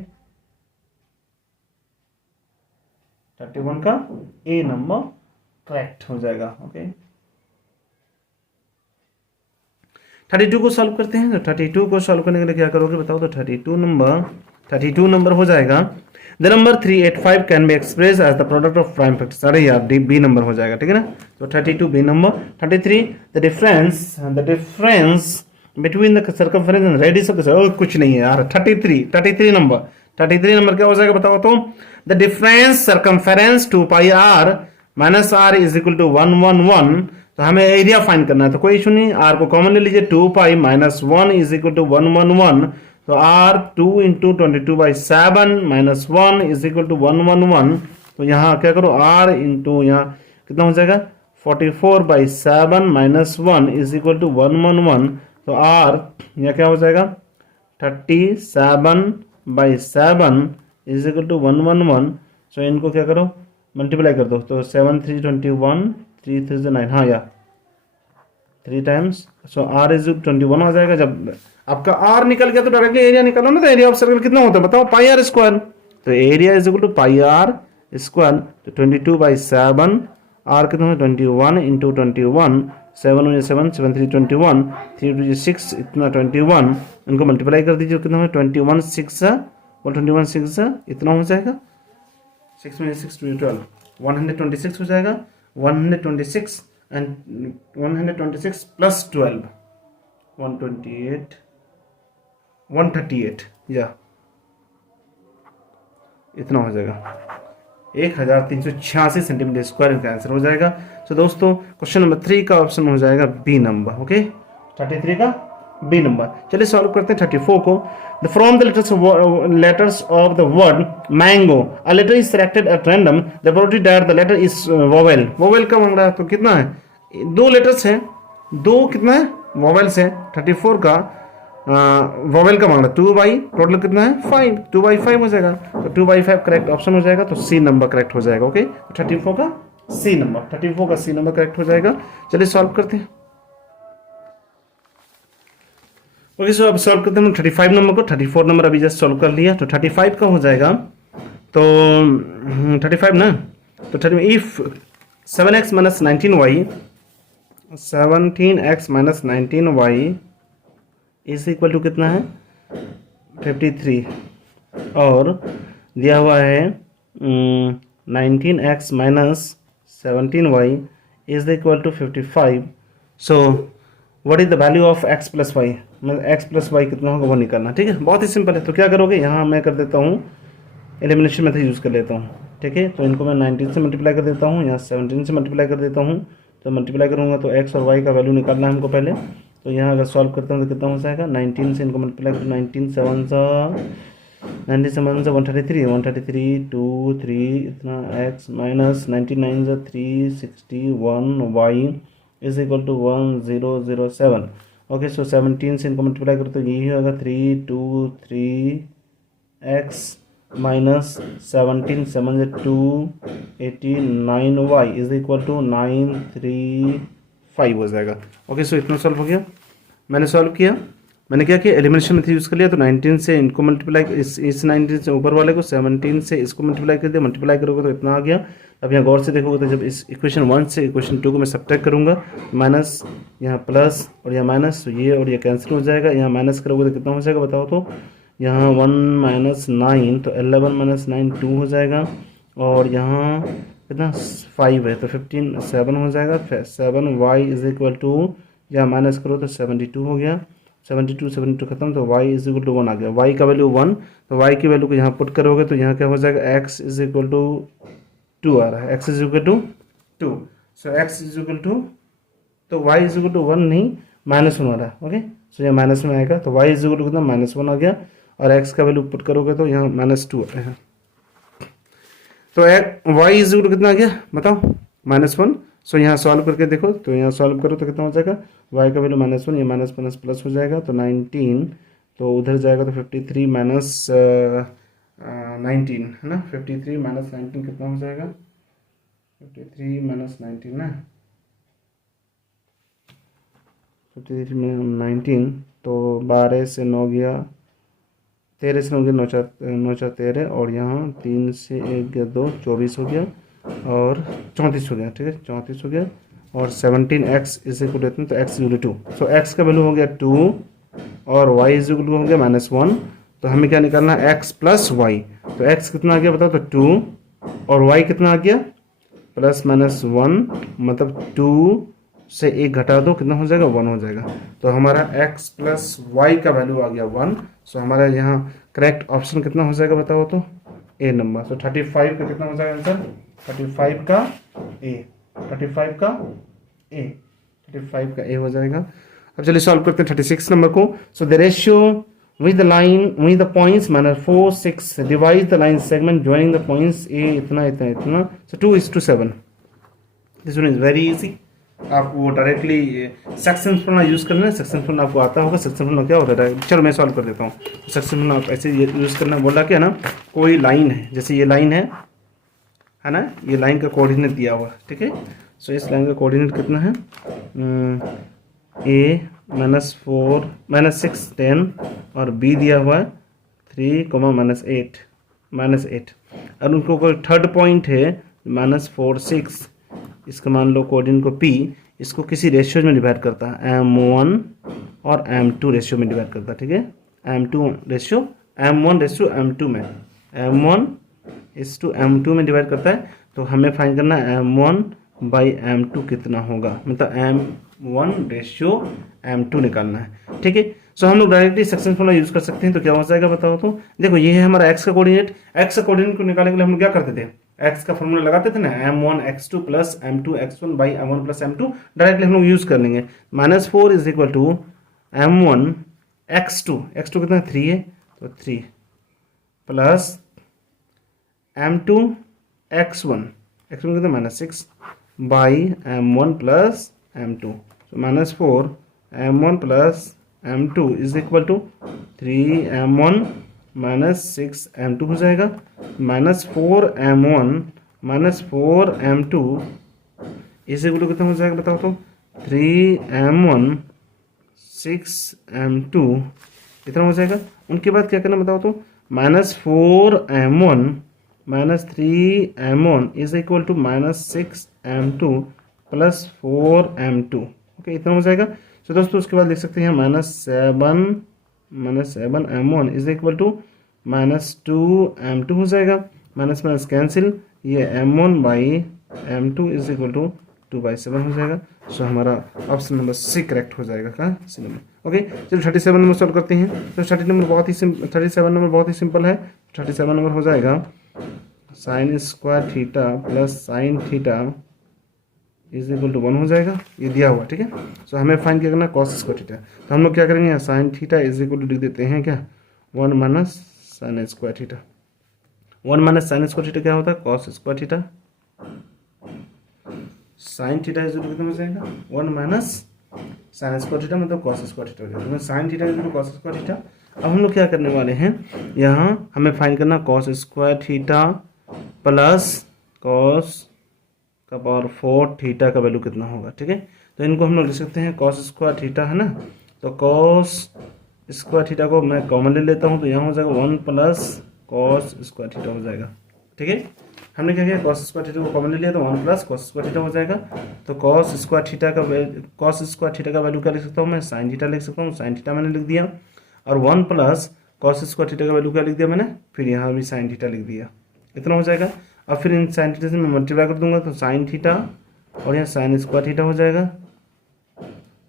31 का ए नंबर करेक्ट हो जाएगा। ओके 32 को सॉल्व करते हैं। तो 32 को सॉल्व करने के लिए क्या करोगे बताओ। तो 32 नंबर हो जाएगा। The number 385 can be express as the product of prime factors. अरे यार डी बी नंबर हो जाएगा, ठीक है ना। तो 32 B number. 33 the difference between the circumference and radius of the कुछ नहीं है यार। 33 नंबर क्या हो जाएगा बताओ तो। The difference circumference 2 pi r minus r is equal to 111। तो हमें एरिया फाइंड करना है, तो कोई इशू नहीं, आर को कॉमन ले लीजिए। 2 pi minus 1 is equal to 111। तो r 2 into 22/7 minus 1 is equal to 111। तो यहाँ क्या करो, आर इंटू यहाँ कितना हो जाएगा 44/7 माइनस 1 इज इक्वल टू 111। तो आर यहाँ क्या हो जाएगा 37/7 इज इक्वल टू 111। सो इनको क्या करो मल्टीप्लाई कर दो। तो 7 3 21 3 3 9, हाँ या 3 टाइम्स। सो आर इज 21 आ जाएगा। जब आपका आर निकल गया तो डायरेक्टली एरिया निकालो ना। तो एरिया ऑफ सर्कल कितना होता है बताओ, पाई आर स्क्वायर। तो area is equal to pi r square. तो 22/7 आर कितना है 21 इंटू 21। 7 7 7 3 21 3 2 6 इतना 21। इनको मल्टीप्लाई कर दीजिए कितना है 21 6 और 21 6 इतना हो जाएगा 6 में 6 2 12 126 हो जाएगा। 126 एंड 126 प्लस 12 138 या इतना हो जाएगा 1386 सेंटीमीटर स्क्वायर का आंसर हो जाएगा। तो दोस्तों क्वेश्चन नंबर 3 का ऑप्शन हो जाएगा बी नंबर। ओके 33 का बी नंबर। चलिए सॉल्व करते हैं 34 को। The from the letters of the word mango a letter is selected at random the probability that the letter is vowel. Vowel का मांग रहा है तो कितना है, 2 लेटर्स है, 2 कितना है वोवेल्स है। 34 का वोवेल का मांग रहा है 2 बाई टोटल कितना है 5, 2/5 हो जाएगा। तो 2/5 करेक्ट ऑप्शन हो जाएगा। तो सी नंबर करेक्ट हो जाएगा। ओके 34 का सी नंबर करेक्ट हो जाएगा। चलिए सॉल्व करते हैं। ओके सो अब सॉल्व करते हैं 35 नंबर को। 34 नंबर अभी जस्ट सॉल्व कर लिया। तो 35 का हो जाएगा। तो 35 ना, तो 30 if 7x minus 19y 17x minus 19y is equal to कितना है 53 और दिया हुआ है 19x minus 17y is equal to 55। So what is the value of x plus y, मतलब x प्लस वाई कितना होगा वो निकालना। ठीक है, बहुत ही सिंपल है। तो क्या करोगे, यहाँ मैं कर देता हूँ एलिमिनेशन मेथड यूज़ कर लेता हूँ। ठीक है, तो इनको मैं 19 से मल्टीप्लाई कर देता हूँ, यहाँ 17 से मल्टीप्लाई कर देता हूँ। तो मल्टीप्लाई करूँगा तो x और y का वैल्यू निकालना है हमको पहले। तो यहाँ अगर सॉल्व करता हूँ तो कितना हो जाएगा 19 से इनको मल्टीप्लाई करो 19 7 133 133 2 3 इतना x minus 99 361 y is equal to 1007। Okay so 17 से इनको मल्टीप्लाई करो तो यही होगा 323x minus 17 7 289y is equal to 935 हो जाएगा। ओके सो इतना सॉल्व हो गया। मैंने सॉल्व किया, मैंने क्या किया एलिमिनेशन मेथड यूज़ कर लिया। तो 19 से इनको मल्टीप्लाई इस 19 से ऊपर वाले को 17 से इसको मल्टीप्लाई कर दिया। मल्टीप्लाई करोगे तो इतना आ गया। अब यहाँ गौर से देखोगे तो जब इस इक्वेशन 1 से इक्वेशन 2 को मैं सब्ट्रैक्ट करूँगा, माइनस यहाँ प्लस और यहाँ माइनस, तो ये और ये कैंसिल हो जाएगा। यहाँ माइनस करोगे तो कितना हो जाएगा बताओ तो, यहाँ 1 माइनस 9 तो 11 माइनस 9 2 हो जाएगा। और यहाँ कितना 5 है तो 15 7 हो जाएगा। 7y इज इक्वल टू, यहाँ माइनस करो तो 72 हो गया। 72 खत्म तो y इज इक्वल टू 1 आ गया। y का वैल्यू 1, तो y की वैल्यू को यहाँ पुट करोगे तो यहाँ क्या हो जाएगा x इज इक्वल टू 2 आ रहा है। x is equal to 2, so x is equal to, तो y इज इक्वल टू 1 नहीं -1 आ रहा है। ओके सो यहाँ माइनस में आएगा तो y इज इक्वल टू कितना -1 आ गया। और x का वैल्यू पुट करोगे तो यहाँ -2 आ रहा है। तो y इज इक्वल टू कितना आ गया बताओ -1। सो यहाँ सॉल्व करके देखो, तो यहाँ सॉल्व करो तो कितना हो जाएगा y का वैल्यू -1, ये माइनस माइनस प्लस हो जाएगा तो 19, तो उधर जाएगा तो 53 माइनस 19 है ना। 53 माइनस 19 कितना हो जाएगा 53 माइनस 19 ना, 53 में 19 तो 12 से 9 गया 13 से हो गया 9 4 13, और यहाँ 3 से 1 गया 2, 24 हो गया, और 34 हो गया, ठीक है 34 हो गया, और 17x इसे को लेते हैं तो x equal to 2, so x का वैल्यू हो गया 2 और y इज इक्वल टू हो गया -1। तो हमें क्या निकालना है, x प्लस वाई। तो x कितना आ गया बताओ, तो 2 और y कितना आ गया +-1, मतलब 2 से 1 घटा दो कितना हो जाएगा, 1 हो जाएगा। तो हमारा x प्लस वाई का वैल्यू आ गया 1। सो हमारा यहाँ करेक्ट ऑप्शन कितना हो जाएगा बताओ तो, ए नंबर। सो 35 का कितना हो जाएगा आंसर, 35 का ए, 35 का ए, 35 का ए हो जाएगा। अब चलिए सॉल्व करते हैं 36 नंबर को। So the ratio with the line with the points -4 6 divide the line segment joining the points a इतना इतना इतना, so 2:7। this one is very easy। आप वो डायरेक्टली सेक्शन फॉर्मूला यूज़ करना है, सेक्शन फॉर्मूला आपको आता होगा। सेक्शन फॉर्मूला क्या होता है, चलो मैं सॉल्व कर देता हूँ। सेक्शन फॉर्मूला आप ऐसे यूज़ करना, बोला क्या ना, कोई लाइन है, जैसे ये लाइन है ना, ये लाइन का कोऑर्डिनेट दिया हुआ, ठीक है। सो इस लाइन का कोऑर्डिनेट कितना है, a -4 -6 10, और b दिया हुआ है 3, -8। और उनको कोई थर्ड पॉइंट है -4 6, इसका मान लो कोऑर्डिनेट को p, इसको किसी रेशियो में डिवाइड करता है, m1 और m2 रेशियो में डिवाइड करता है, ठीक है। m1 रेशियो m2 में, m1:m2 में डिवाइड करता है। तो हमें फाइंड करना है m1/m2 कितना होगा, मतलब m1:m2 निकालना है, ठीक है। सो हम लोग डायरेक्टली सेक्शन फॉर्मूला यूज कर सकते हैं। तो क्या हो जाएगा बताओ तो, देखो ये है हमारा x का कोऑर्डिनेट। x का कोऑर्डिनेट को निकालने के लिए हम लोग क्या करते थे, x का फॉर्मूला लगाते थे ना, m1x2 + m2x1/m1 + m2, डायरेक्टली हम लोग यूज कर लेंगे। -4 = m1x2, x2 कितना 3 है, तो 3 प्लस m2x1 कितना -6 m1 + m2, so -4 m1 + m2 = 3m1 - 6 m2 हो जाएगा। -4 m1 - 4 m2 = कितना हो जाएगा बताओ तो, 3m1 6 m2 कितना हो जाएगा। उनके बाद क्या करना बताओ तो, -4 m1 - 3m1 = -6 m2 + 4 m2, okay इतना हो जाएगा। तो दोस्तों उसके बाद लिख सकते हैं -7 m1 = -2 m2 हो जाएगा। माइनस माइनस कैंसिल, ये m1/m2 = 2/7 हो जाएगा। सो हमारा ऑप्शन नंबर सी करेक्ट हो जाएगा, कहाँ सी नंबर। ओके चलो 37 नंबर सॉल्व करते हैं। तो 37 नंबर बहुत ही सिंपल है। 37 नंबर हो जाएगा sin² थीटा + sin थीटा = 1 हो जाएगा, ये दिया हुआ, ठीक है। सो हमें फाइंड क्या करना, cos² थीटा। तो हम लोग क्या करेंगे, sin थीटा = लिख देते हैं क्या, 1 - sin² थीटा। 1 - sin² थीटा क्या होता है, cos² थीटा। sin थीटा कितना हो जाएगा, 1 - sin² थीटा मतलब cos² थीटा हो जाएगा। sin theta cos² theta. अब हम लोग क्या करने वाले हैं, यहाँ हमें फाइंड करना cos² थीटा प्लस cos का पावर 4 थीटा का वैल्यू कितना होगा, ठीक है। तो इनको हम लोग लिख सकते हैं cos² थीटा है ना, तो cos² थीटा को मैं कॉमन ले लेता हूँ, तो यहाँ हो जाएगा 1 + cos² थीटा हो जाएगा, ठीक है। हमने क्या किया, cos² थीटा को कॉमन ले लिया, तो 1 + cos² थीटा हो जाएगा। तो cos² थीटा का वैल्यू क्या लिख सकता हूँ मैं, sin थीटा लिख सकता हूँ, sin थीटा मैंने लिख दिया। और 1 + cos² थीटा का वैल्यू क्या लिख दिया मैंने, फिर यहाँ भी sin थीटा लिख दिया, इतना हो जाएगा। अब फिर इन sin थीटा से मैं मल्टीप्लाई कर दूंगा, तो sin थीटा और यहाँ sin² थीटा हो जाएगा।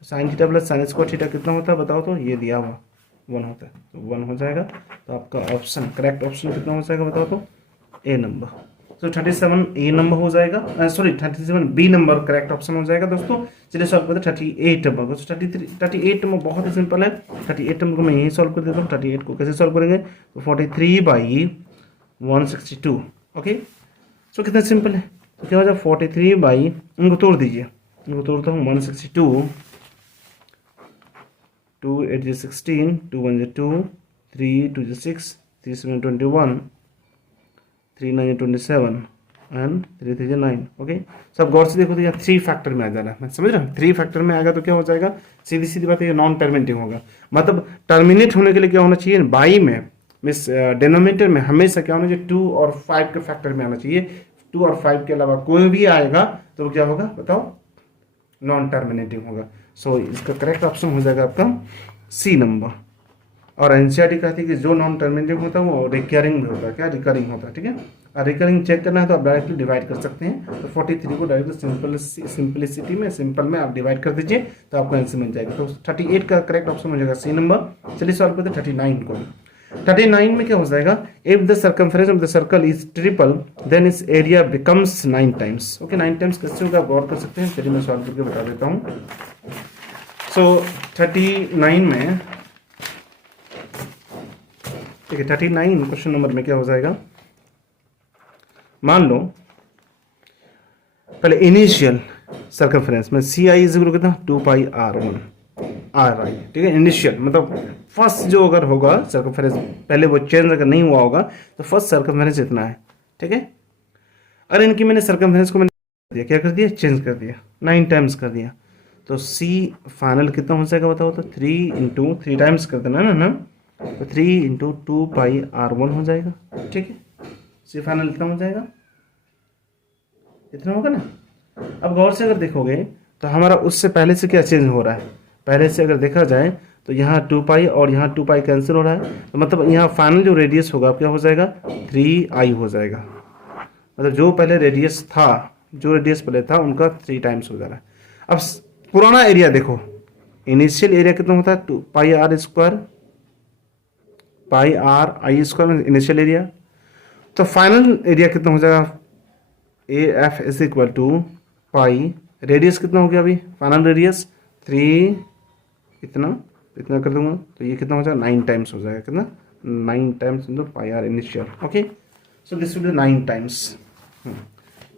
sin थीटा + sin² थीटा कितना होता है बताओ तो, ये दिया हुआ 1 होता है, तो 1 हो जाएगा। तो आपका ऑप्शन करेक्ट ऑप्शन कितना हो जाएगा बताओ तो, ए नंबर। तो 37 ए नंबर हो जाएगा, sorry 37 B number correct option हो जाएगा दोस्तों। चलिए सॉल्व करते हैं 38 नंबर को। 38 नंबर बहुत ही सिंपल है। 38 नंबर को मैं यही सॉल्व कर देता हूँ। 38 को कैसे सॉल्व करेंगे, तो 43/162, ओके। सो कितना सिंपल है, तो क्या हो जाएगा 43 इनको तोड़ दीजिए, इनको तोड़ता हूँ 162, 2 8 16, 2 1 2, 3 2 6, 3 7 21, 3 9 27 एंड 3 3 9, ओके। सब गौर से देखो तो यहाँ 3 फैक्टर में आ जा रहा है, मैं समझ रहा हूँ। 3 फैक्टर में आएगा तो क्या हो जाएगा, सीधी सीधी बात है, ये नॉन टर्मिनेटिंग होगा। मतलब टर्मिनेट होने के लिए क्या होना चाहिए, बाई में मिस डिनोमिनेटर में हमेशा क्या होना चाहिए, 2 और 5 के फैक्टर में आना चाहिए। 2 और 5 के अलावा कोई भी आएगा तो क्या होगा बताओ, नॉन टर्मिनेटिंग होगा। सो इसका करेक्ट ऑप्शन हो जाएगा आपका सी नंबर। और एनसीईआरटी कहती है कि जो नॉन टर्मिनेटिंग होता है वो रिकरिंग भी होता है, क्या रिकरिंग होता है, ठीक है। और रिकरिंग चेक करना है तो आप डायरेक्टली डिवाइड कर सकते हैं। तो 43 को डायरेक्टली सिंपलिसिटी में, सिंपल में आप डिवाइड कर दीजिए तो आपको आंसर मिल जाएगा। तो 38 का करेक्ट ऑप्शन हो जाएगा सी नंबर। चलिए सॉल्व करते हैं 39 को। 39 में क्या हो जाएगा, if the circumference of the circle is triple then its area becomes 9 times. Okay, 9 times कैसे होगा आप गौर कर सकते हैं। चलिए मैं सॉल्व करके बता देता हूँ। सो 39 में, ठीक है, 39 क्वेश्चन नंबर में क्या हो जाएगा, मान लो पहले इनिशियल सर्कमफेरेंस में सी आई इज कितना 2πr1 आर आई, ठीक है। इनिशियल मतलब फर्स्ट जो अगर होगा सर्कमफेरेंस, पहले वो चेंज अगर नहीं हुआ होगा तो फर्स्ट सर्कमफेरेंस इतना है, ठीक है। और इनकी मैंने सर्कमफेरेंस को मैंने दिया, क्या कर दिया, चेंज कर दिया, 9 टाइम्स कर दिया। तो सी फाइनल कितना हो जाएगा बताओ तो 3 टाइम्स कर देना ना, तो 3 × 2πr1 हो जाएगा, ठीक है। सी फाइनल इतना हो जाएगा, इतना होगा ना। अब गौर से अगर देखोगे तो हमारा उससे पहले से क्या चेंज हो रहा है, पहले से अगर देखा जाए तो यहाँ 2π और यहाँ 2π कैंसिल हो रहा है, तो मतलब यहाँ फाइनल जो रेडियस होगा क्या हो जाएगा 3i हो जाएगा। मतलब जो पहले रेडियस था, जो रेडियस पहले था उनका 3 टाइम्स हो जा रहा है। अब पुराना एरिया देखो, इनिशियल एरिया कितना होता है 2πr², πr² इनिशियल एरिया। तो फाइनल एरिया कितना हो जाएगा, AF is equal to pi, radius कितना हो गया अभी फाइनल रेडियस 3, इतना कर दूंगा तो ये कितना हो जाएगा 9 टाइम्स हो जाएगा, कितना 9 times into πr initial. Okay, so this will B 9 times.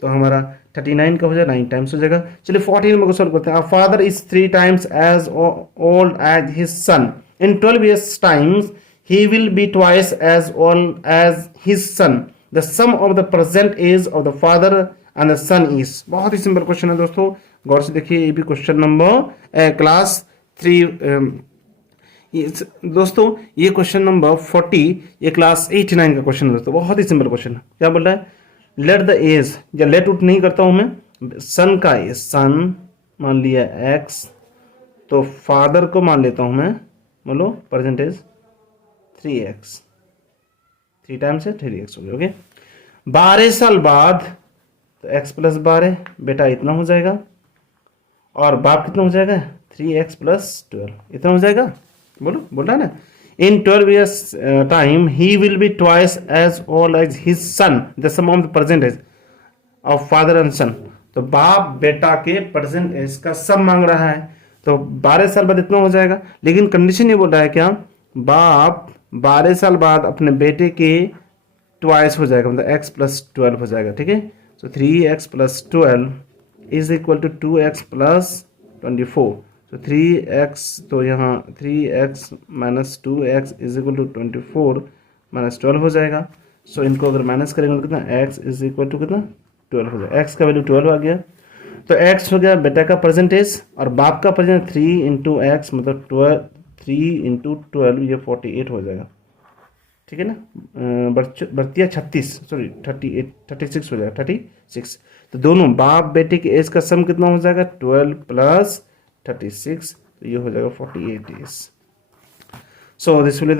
तो हमारा 39 का हो जाएगा 9 टाइम्स हो जाएगा। चलिए 14 में को सॉल्व करते हैं। A father is 3 times as old as his son, in 12 years टाइम्स he will be twice as old as his son. The sum of the present age of the father and the son is। बहुत ही simple question है दोस्तों, गौर से देखिए। ये भी question number class 3 दोस्तों, ये क्वेश्चन नंबर 40 ये क्लास 89 का क्वेश्चन है दोस्तों। बहुत ही सिंपल क्वेश्चन है। क्या बोल रहा है, लेट द एज, या लेट उट नहीं करता हूं मैं, सन का एज, सन मान लिया x, तो फादर को मान लेता हूं मैं, मान लो परसेंटेज 3x, 3 टाइम्स है 3x हो गया। ओके, 12 साल बाद तो x + 12 बेटा इतना हो जाएगा, और बाप कितना हो जाएगा 3x + 12 इतना हो जाएगा। बोलो, बोल रहा है ना, in 12 years time he will be twice as old as his son, the sum of the present age of father and son. तो बाप बेटा के प्रेजेंट एज का सम मांग रहा है, तो 12 साल बाद इतना हो जाएगा। लेकिन कंडीशन ये बोल रहा है क्या, बाप 12 साल बाद अपने बेटे के ट्वाइस हो जाएगा, मतलब x + 12 हो जाएगा, ठीक है। तो 3x + 12 is equal to 2x + 24। तो 3x, तो यहाँ 3x - 2x is equal to 24 - 12 हो जाएगा। सो इनको अगर माइनस करेंगे तो कितना, x इज इक्वल टू कितना 12 हो जाएगा। x का वैल्यू 12 आ गया, तो x हो गया बेटा का परसेंटेज, और बाप का परसेंटेज 3 × x मतलब 12, 3 × 12 ये 48 हो जाएगा, ठीक है ना। बर्तिया 36, सॉरी 38, 36 हो जाएगा, 36। तो दोनों बाप बेटे की एज का सम कितना हो जाएगा 12 + 36, तो ये हो जाएगा 48 days. So this will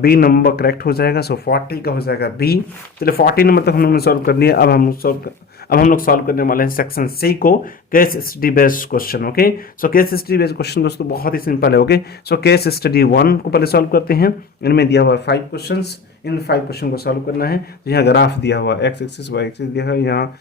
B number correct हो जाएगा। सो 40 का हो जाएगा बी। चलिए 40 नंबर तक हम लोग ने सॉल्व कर लिया। अब हम लोग सॉल्व करने वाले हैं सेक्शन सी को, case study based question. Okay, so case study based question दोस्तों बहुत ही सिंपल है। ओके, सो केस स्टडी 1 को पहले सॉल्व करते हैं। इनमें दिया हुआ 5 क्वेश्चंस, इन 5 क्वेश्चन को सॉल्व करना है। तो यहाँ ग्राफ दिया हुआ x एक्सिस y एक्सिस दिया है, यहाँ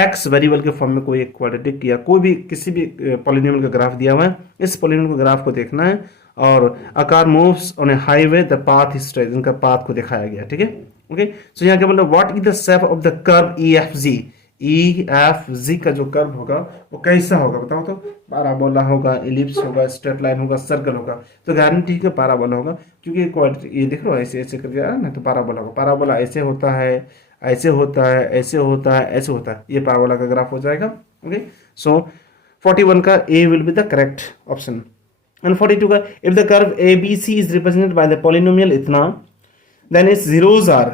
x वेरिएबल के फॉर्म में कोई एक क्वाड्रेटिक या कोई भी किसी भी पॉलिनोमियल का ग्राफ दिया हुआ है। इस पॉलिनोमियल के ग्राफ को देखना है, और आकार moves on A highway the path is straight, इनका पाथ को दिखाया गया, ठीक है। ओके, सो यहाँ क्या बोल रहा है, what is the shape of the curve EFG। EFG का जो कर्व होगा वो कैसा होगा बताओ तो, पैराबोला होगा, एलिप्स होगा, स्ट्रेट लाइन होगा, सर्कल होगा। तो गारंटी है पैराबोला होगा, क्योंकि ये देख रहे हो ऐसे ऐसे करके आ रहा है ना, तो पैराबोला होगा। पैराबोला ऐसे होता है, ऐसे होता है, ऐसे होता है, ऐसे होता है, ये पैराबोला का ग्राफ हो जाएगा। ओके, सो 41 का A will be the correct option. And 42 का, if the curve ABC is represented by the polynomial इतना, देन इट्स जीरोज आर,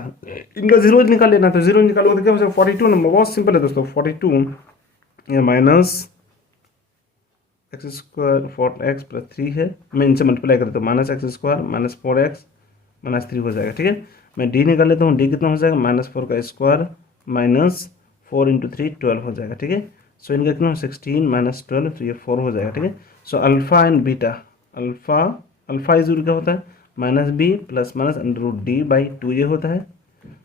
इनका जीरोज निकाल लेना, तो जीरो निकालोगे तो क्या हो जाएगा 42 नंबर, बहुत सिंपल है दोस्तों, 42 ये minus x square 4x plus 3 है, मैं इनसे मल्टीप्लाई करता हूँ, minus x square minus 4x minus 3 हो जाएगा, ठीक है। मैं डी निकाल लेता हूँ, डी कितना हो जाएगा -4 का स्क्वायर माइनस 4 इंटू 3 12 हो जाएगा, ठीक है। सो इनका कितना 16 माइनस 12, तो ये 4 हो जाएगा, ठीक है। So alpha and beta, alpha is क्या होता है minus b plus minus under root D by 2 ये होता है।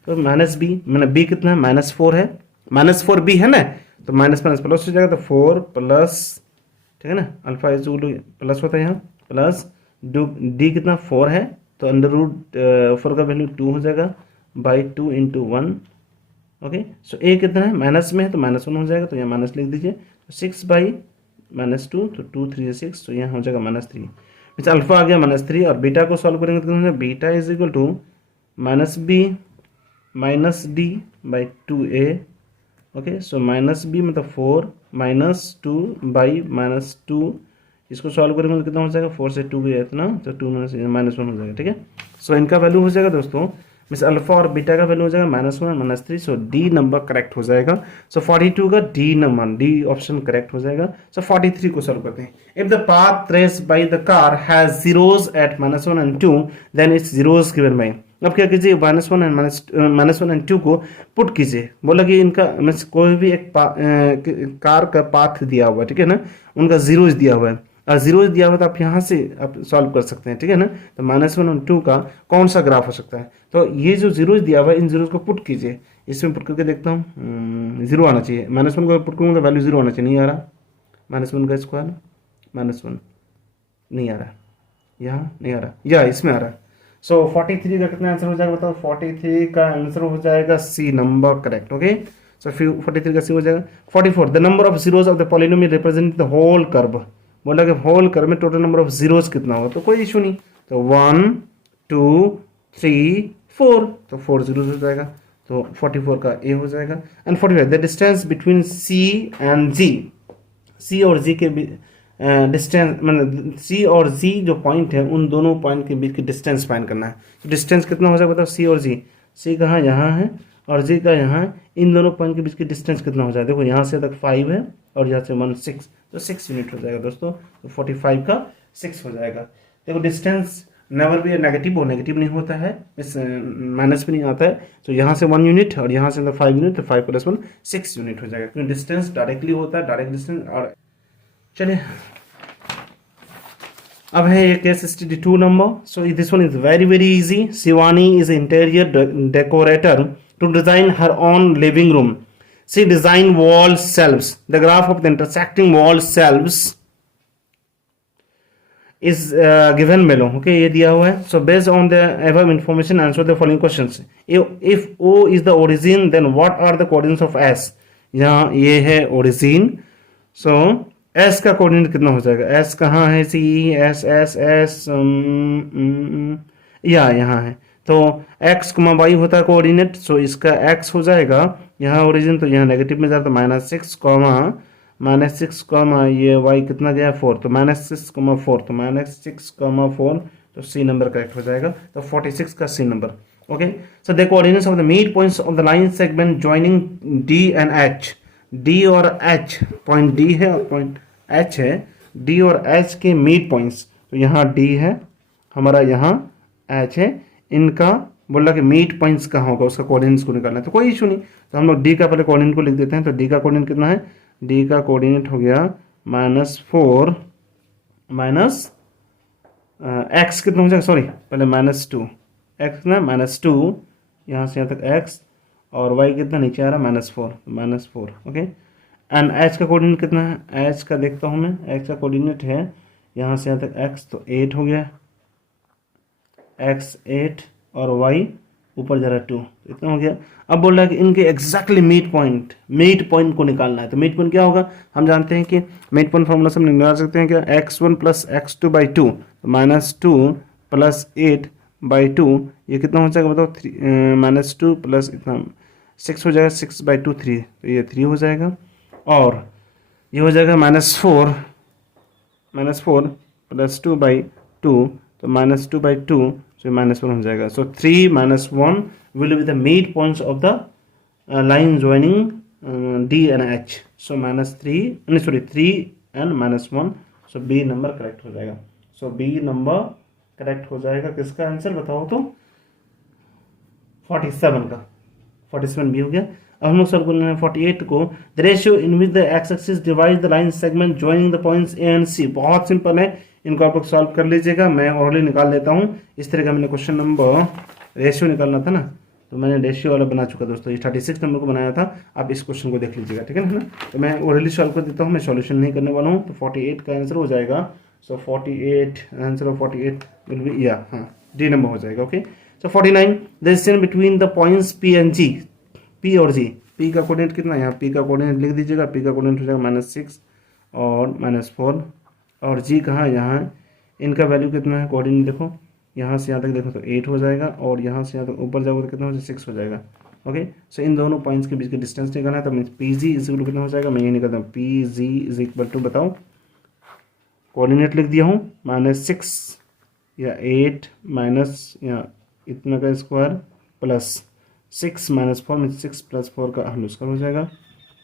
तो माइनस बी मैंने बी कितना है -4 है, -4 बी है ना, तो माइनस माइनस प्लस हो जाएगा, तो 4 प्लस, ठीक है ना, अल्फा इज प्लस होता है यहाँ, प्लस डी कितना 4 है, तो अंडर रूट 4 का वैल्यू 2 हो जाएगा बाई 2 इंटू 1, ओके। सो ए कितना है माइनस में है, तो -1 हो जाएगा, तो यहाँ माइनस लिख दीजिए, तो 6 बाई -2, तो 2 3 6, तो यहाँ हो जाएगा -3, मीन्स अल्फा आ गया -3, और बीटा को सॉल्व करेंगे तो कितना हो जाएगा, beta is equal to minus b minus D by 2a, okay. So minus b मतलब 4 -2 बाई -2, इसको सॉल्व करेंगे तो कितना हो जाएगा, 4 से 2 गया इतना, तो 2 -1 हो जाएगा, ठीक है। सो इनका वैल्यू हो जाएगा दोस्तों, मीन्स अल्फा और बीटा का वैल्यू हो जाएगा -1 -3, सो डी नंबर करेक्ट हो जाएगा। सो 42 का D number, D option correct हो जाएगा। सो 43 को सॉल्व करते हैं। If the path traced by the car has zeros at -1 and 2, then its zeros given by, अब क्या कीजिए -1 and 2 को पुट कीजिए, बोला कि इनका मीन्स कोई भी एक कार का पाथ दिया हुआ है, ठीक है ना, उनका जीरोज दिया हुआ है, और जीरोज दिया हुआ तो आप यहाँ से आप सॉल्व कर सकते हैं, ठीक है ना। तो -1 और 2 का कौन सा ग्राफ हो सकता है, तो ये जो जीरोज दिया हुआ है इन जीरोज को पुट कीजिए, इसमें पुट करके देखता हूँ, जीरो आना चाहिए, -1 को पुट करूँगा तो वैल्यू जीरो आना चाहिए, नहीं आ रहा, -1 का स्क्वायर -1 नहीं आ रहा, यहाँ नहीं आ रहा, या इसमें आ रहा है। सो 43 का कितना आंसर हो जाएगा बताओ, 43 का आंसर हो जाएगा C number correct, okay. So 43 का सी हो जाएगा। 44 the number of zeros of the polynomial represent the whole curve, बोला कि होल कर्व में टोटल नंबर ऑफ जीरोज कितना होगा, तो कोई इशू नहीं, तो 1 2 3 4, तो 4 जीरोज हो जाएगा, तो 44 का ए हो जाएगा। And 45 the distance between C and G, C और जी के डिस्टेंस मतलब सी और जी जो पॉइंट है उन दोनों पॉइंट के बीच की डिस्टेंस फाइंड करना है। तो डिस्टेंस कितना हो जाएगा बताओ, सी और जी, सी कहाँ यहाँ है और जी का यहाँ है, इन दोनों पॉइंट के बीच की डिस्टेंस कितना हो जाएगा, देखो यहाँ से तक 5 है और यहाँ से 1 6, तो 6 यूनिट हो जाएगा दोस्तों, तो 45 का 6 हो जाएगा। देखो डिस्टेंस नेवर भी नेगेटिव हो, नेगेटिव नहीं होता है, इस माइनस भी नहीं आता है, तो यहाँ से 1 यूनिट और यहाँ से 5 यूनिट, तो 5 + 1 6 यूनिट हो जाएगा, क्योंकि डिस्टेंस डायरेक्टली होता है, डायरेक्ट डिस्टेंस। और चलिए अब है ये case study 2 number. So this one is very easy. Shivani is interior decorator to design her own living room. She design wall shelves. The graph of the intersecting wall shelves is given below, okay, ये दिया हुआ है। So based on the above information answer the following questions. If O is the origin then what are the coordinates of S? यहाँ ये है origin, so S का coordinate कितना हो जाएगा, S कहाँ है, C S S S या यहाँ है, तो x, y होता है कोऑर्डिनेट, सो इसका x हो जाएगा यहाँ ओरिजिन, तो यहाँ नेगेटिव में जाता है -6, ये y कितना गया 4, तो -6, 4, तो -6, 4, तो सी नंबर करेक्ट हो जाएगा, तो 46 का C number, okay. So the coordinates of the mid points of the line segment joining D and H, D और H, पॉइंट D है और पॉइंट H है, D और H के मिड पॉइंट्स, तो यहाँ D है हमारा, यहाँ H है, इनका बोला कि मिड पॉइंट्स कहाँ होगा उसका कोऑर्डिनेट्स को निकालना है, तो कोई इशू नहीं, तो हम लोग D का पहले कोऑर्डिनेट को लिख देते हैं। तो D का कोऑर्डिनेट कितना है, D का कोऑर्डिनेट हो गया -4 माइनस x कितना हो जाएगा, सॉरी पहले -2, x ना -2, यहाँ से यहाँ तक x, और y कितना नीचे आ रहा है -4, ओके। एंड h का कोऑर्डिनेट कितना है, h का देखता हूँ मैं, h का कोऑर्डिनेट है यहाँ से यहाँ तक x, तो 8 हो गया, x 8 और y ऊपर जा रहा है 2, तो इतना हो गया। अब बोल रहा है कि इनके एग्जैक्टली मिड पॉइंट को निकालना है, तो मिड पॉइंट क्या होगा, हम जानते हैं कि मिड पॉइंट फॉर्मूला से हम निकाल सकते हैं क्या, x1 + x2/2, तो -2 + 8/2, ये कितना हो जाएगा बताओ, -2 प्लस इतना 6 हो जाएगा, 6/2 3, तो ये 3 हो जाएगा, और ये हो जाएगा -4 + 2/2, तो -2/2, सो -1 हो जाएगा. सो 3 -1 will be the mid points of the line joining D and H. So -3 and -1. So B number correct हो जाएगा. So B नंबर करेक्ट हो जाएगा. किसका आंसर बताओ तो? 47 का. 47 भी हो गया. अब हम लोग सॉल्व करना है 48 को. The ratio in which the X axis divide the line segment joining the points A and C. बहुत सिंपल है, इनको आप लोग सॉल्व कर लीजिएगा. मैं ऑलरेडी निकाल लेता हूँ. इस तरह का मैंने क्वेश्चन नंबर रेशियो निकालना था ना, तो मैंने रेशियो वाला बना चुका दोस्तों. ये 36 नंबर को बनाया था. आप इस क्वेश्चन को देख लीजिएगा, ठीक है ना. तो मैं ऑलरेडी सॉल्व कर देता हूँ, मैं सॉल्यूशन नहीं करने वाला हूँ. तो 48 का आंसर हो जाएगा. So 48 answer of 48 will be D number हो जाएगा. Okay. So 49 the distance between the points P and G. P और जी, पी का कोऑर्डिनेट कितना है? यहाँ पी का कोऑर्डिनेट लिख दीजिएगा. पी का कोऑर्डिनेट हो जाएगा -6 और -4. और जी कहाँ है? यहाँ है. इनका वैल्यू कितना है? कोऑर्डिनेट देखो, यहाँ से यहाँ तक देखो तो 8 हो जाएगा, और यहाँ से यहाँ तक ऊपर जाओगे तो कितना हो जाएगा? 6 हो जाएगा. ओके. सो इन दोनों पॉइंट्स के बीच का डिस्टेंस निकालना है. तो mean P G is equal कितना हो जाएगा? मैं ये निकालता हूँ. P G is equal to, बताओ, कोऑर्डिनेट लिख दिया हूँ -6 या 8 माइनस या इतना का स्क्वायर प्लस 6 -4 में 6 + 4 का होल स्क्वायर हो जाएगा.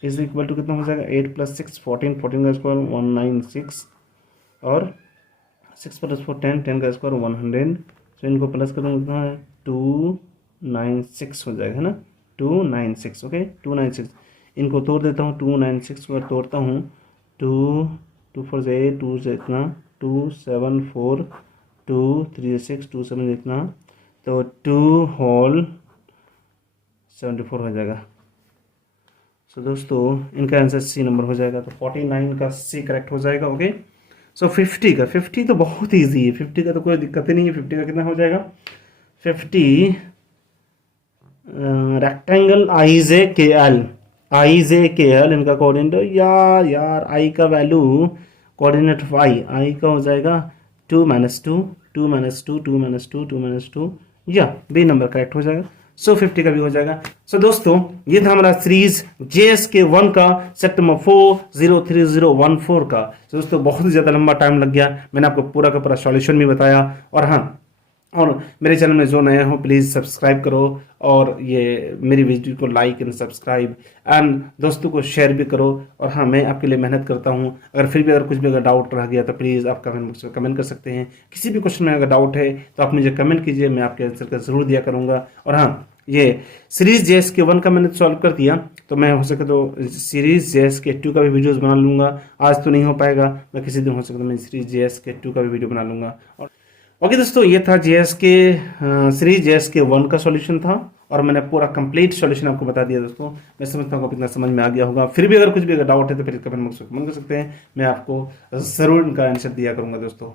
इज इक्वल टू कितना हो जाएगा? 8 + 6 14, 14 का स्क्वायर 196 और 6 + 4 10, 10 का स्क्वायर 100. तो इनको प्लस करूँगा कितना है? 296 हो जाएगा, है ना. 296. ओके. 296 इनको तोड़ देता हूँ. 296 को तोड़ता हूँ. 2 4 से 8, 2 से इतना 2 7 4 2 3 6 2 7 इतना, तो 2 होल 74 हो जाएगा. सो दोस्तों इनका आंसर सी नंबर हो जाएगा. तो 49 का सी करेक्ट हो जाएगा. ओके. सो 50 तो बहुत ईजी है. 50 का तो कोई दिक्कत ही नहीं है. 50 का कितना हो जाएगा? 50 रेक्टेंगल आई जे के एल इनका कोऑर्डिनेट. यार आई का वैल्यू कोऑर्डिनेट ऑफ आई का हो जाएगा 2 - 2 2 - 2 2 - 2 2 - 2. या बी नंबर करेक्ट हो जाएगा. सो 50 का भी हो जाएगा. सो दोस्तों ये था हमारा सीरीज JSK1 का सेट नंबर 40314 का. तो दोस्तों बहुत ही ज़्यादा लंबा टाइम लग गया. मैंने आपको पूरा का पूरा सॉल्यूशन भी बताया. और हाँ, और मेरे चैनल में जो नए हो प्लीज़ सब्सक्राइब करो, और ये मेरी वीडियो को लाइक एंड सब्सक्राइब एंड दोस्तों को शेयर भी करो. और हाँ, मैं आपके लिए मेहनत करता हूँ. अगर फिर भी अगर कुछ भी अगर डाउट रह गया तो प्लीज़ आप कमेंट बॉक्स में कमेंट कर सकते हैं. किसी भी क्वेश्चन में अगर डाउट है तो आप मुझे कमेंट कीजिए, मैं आपके आंसर का ज़रूर दिया करूँगा. और हाँ, ये सीरीज JSK1 का मैंने सॉल्व कर दिया, तो मैं हो सके तो सीरीज JSK2 का भी वीडियोस बना लूँगा. आज तो नहीं हो पाएगा, मैं किसी दिन हो सके तो मैं सीरीज JSK2 का भी वीडियो बना लूँगा. और ओके दोस्तों, ये था सीरीज JSK1 का सॉल्यूशन था, और मैंने पूरा कंप्लीट सॉल्यूशन आपको बता दिया दोस्तों. मैं समझता हूँ आपको इतना समझ में आ गया होगा. फिर भी अगर कुछ भी अगर डाउट है तो फिर कमेंट बॉक्स में कमेंट कर सकते हैं. मैं आपको ज़रूर इनका आंसर दिया करूँगा दोस्तों.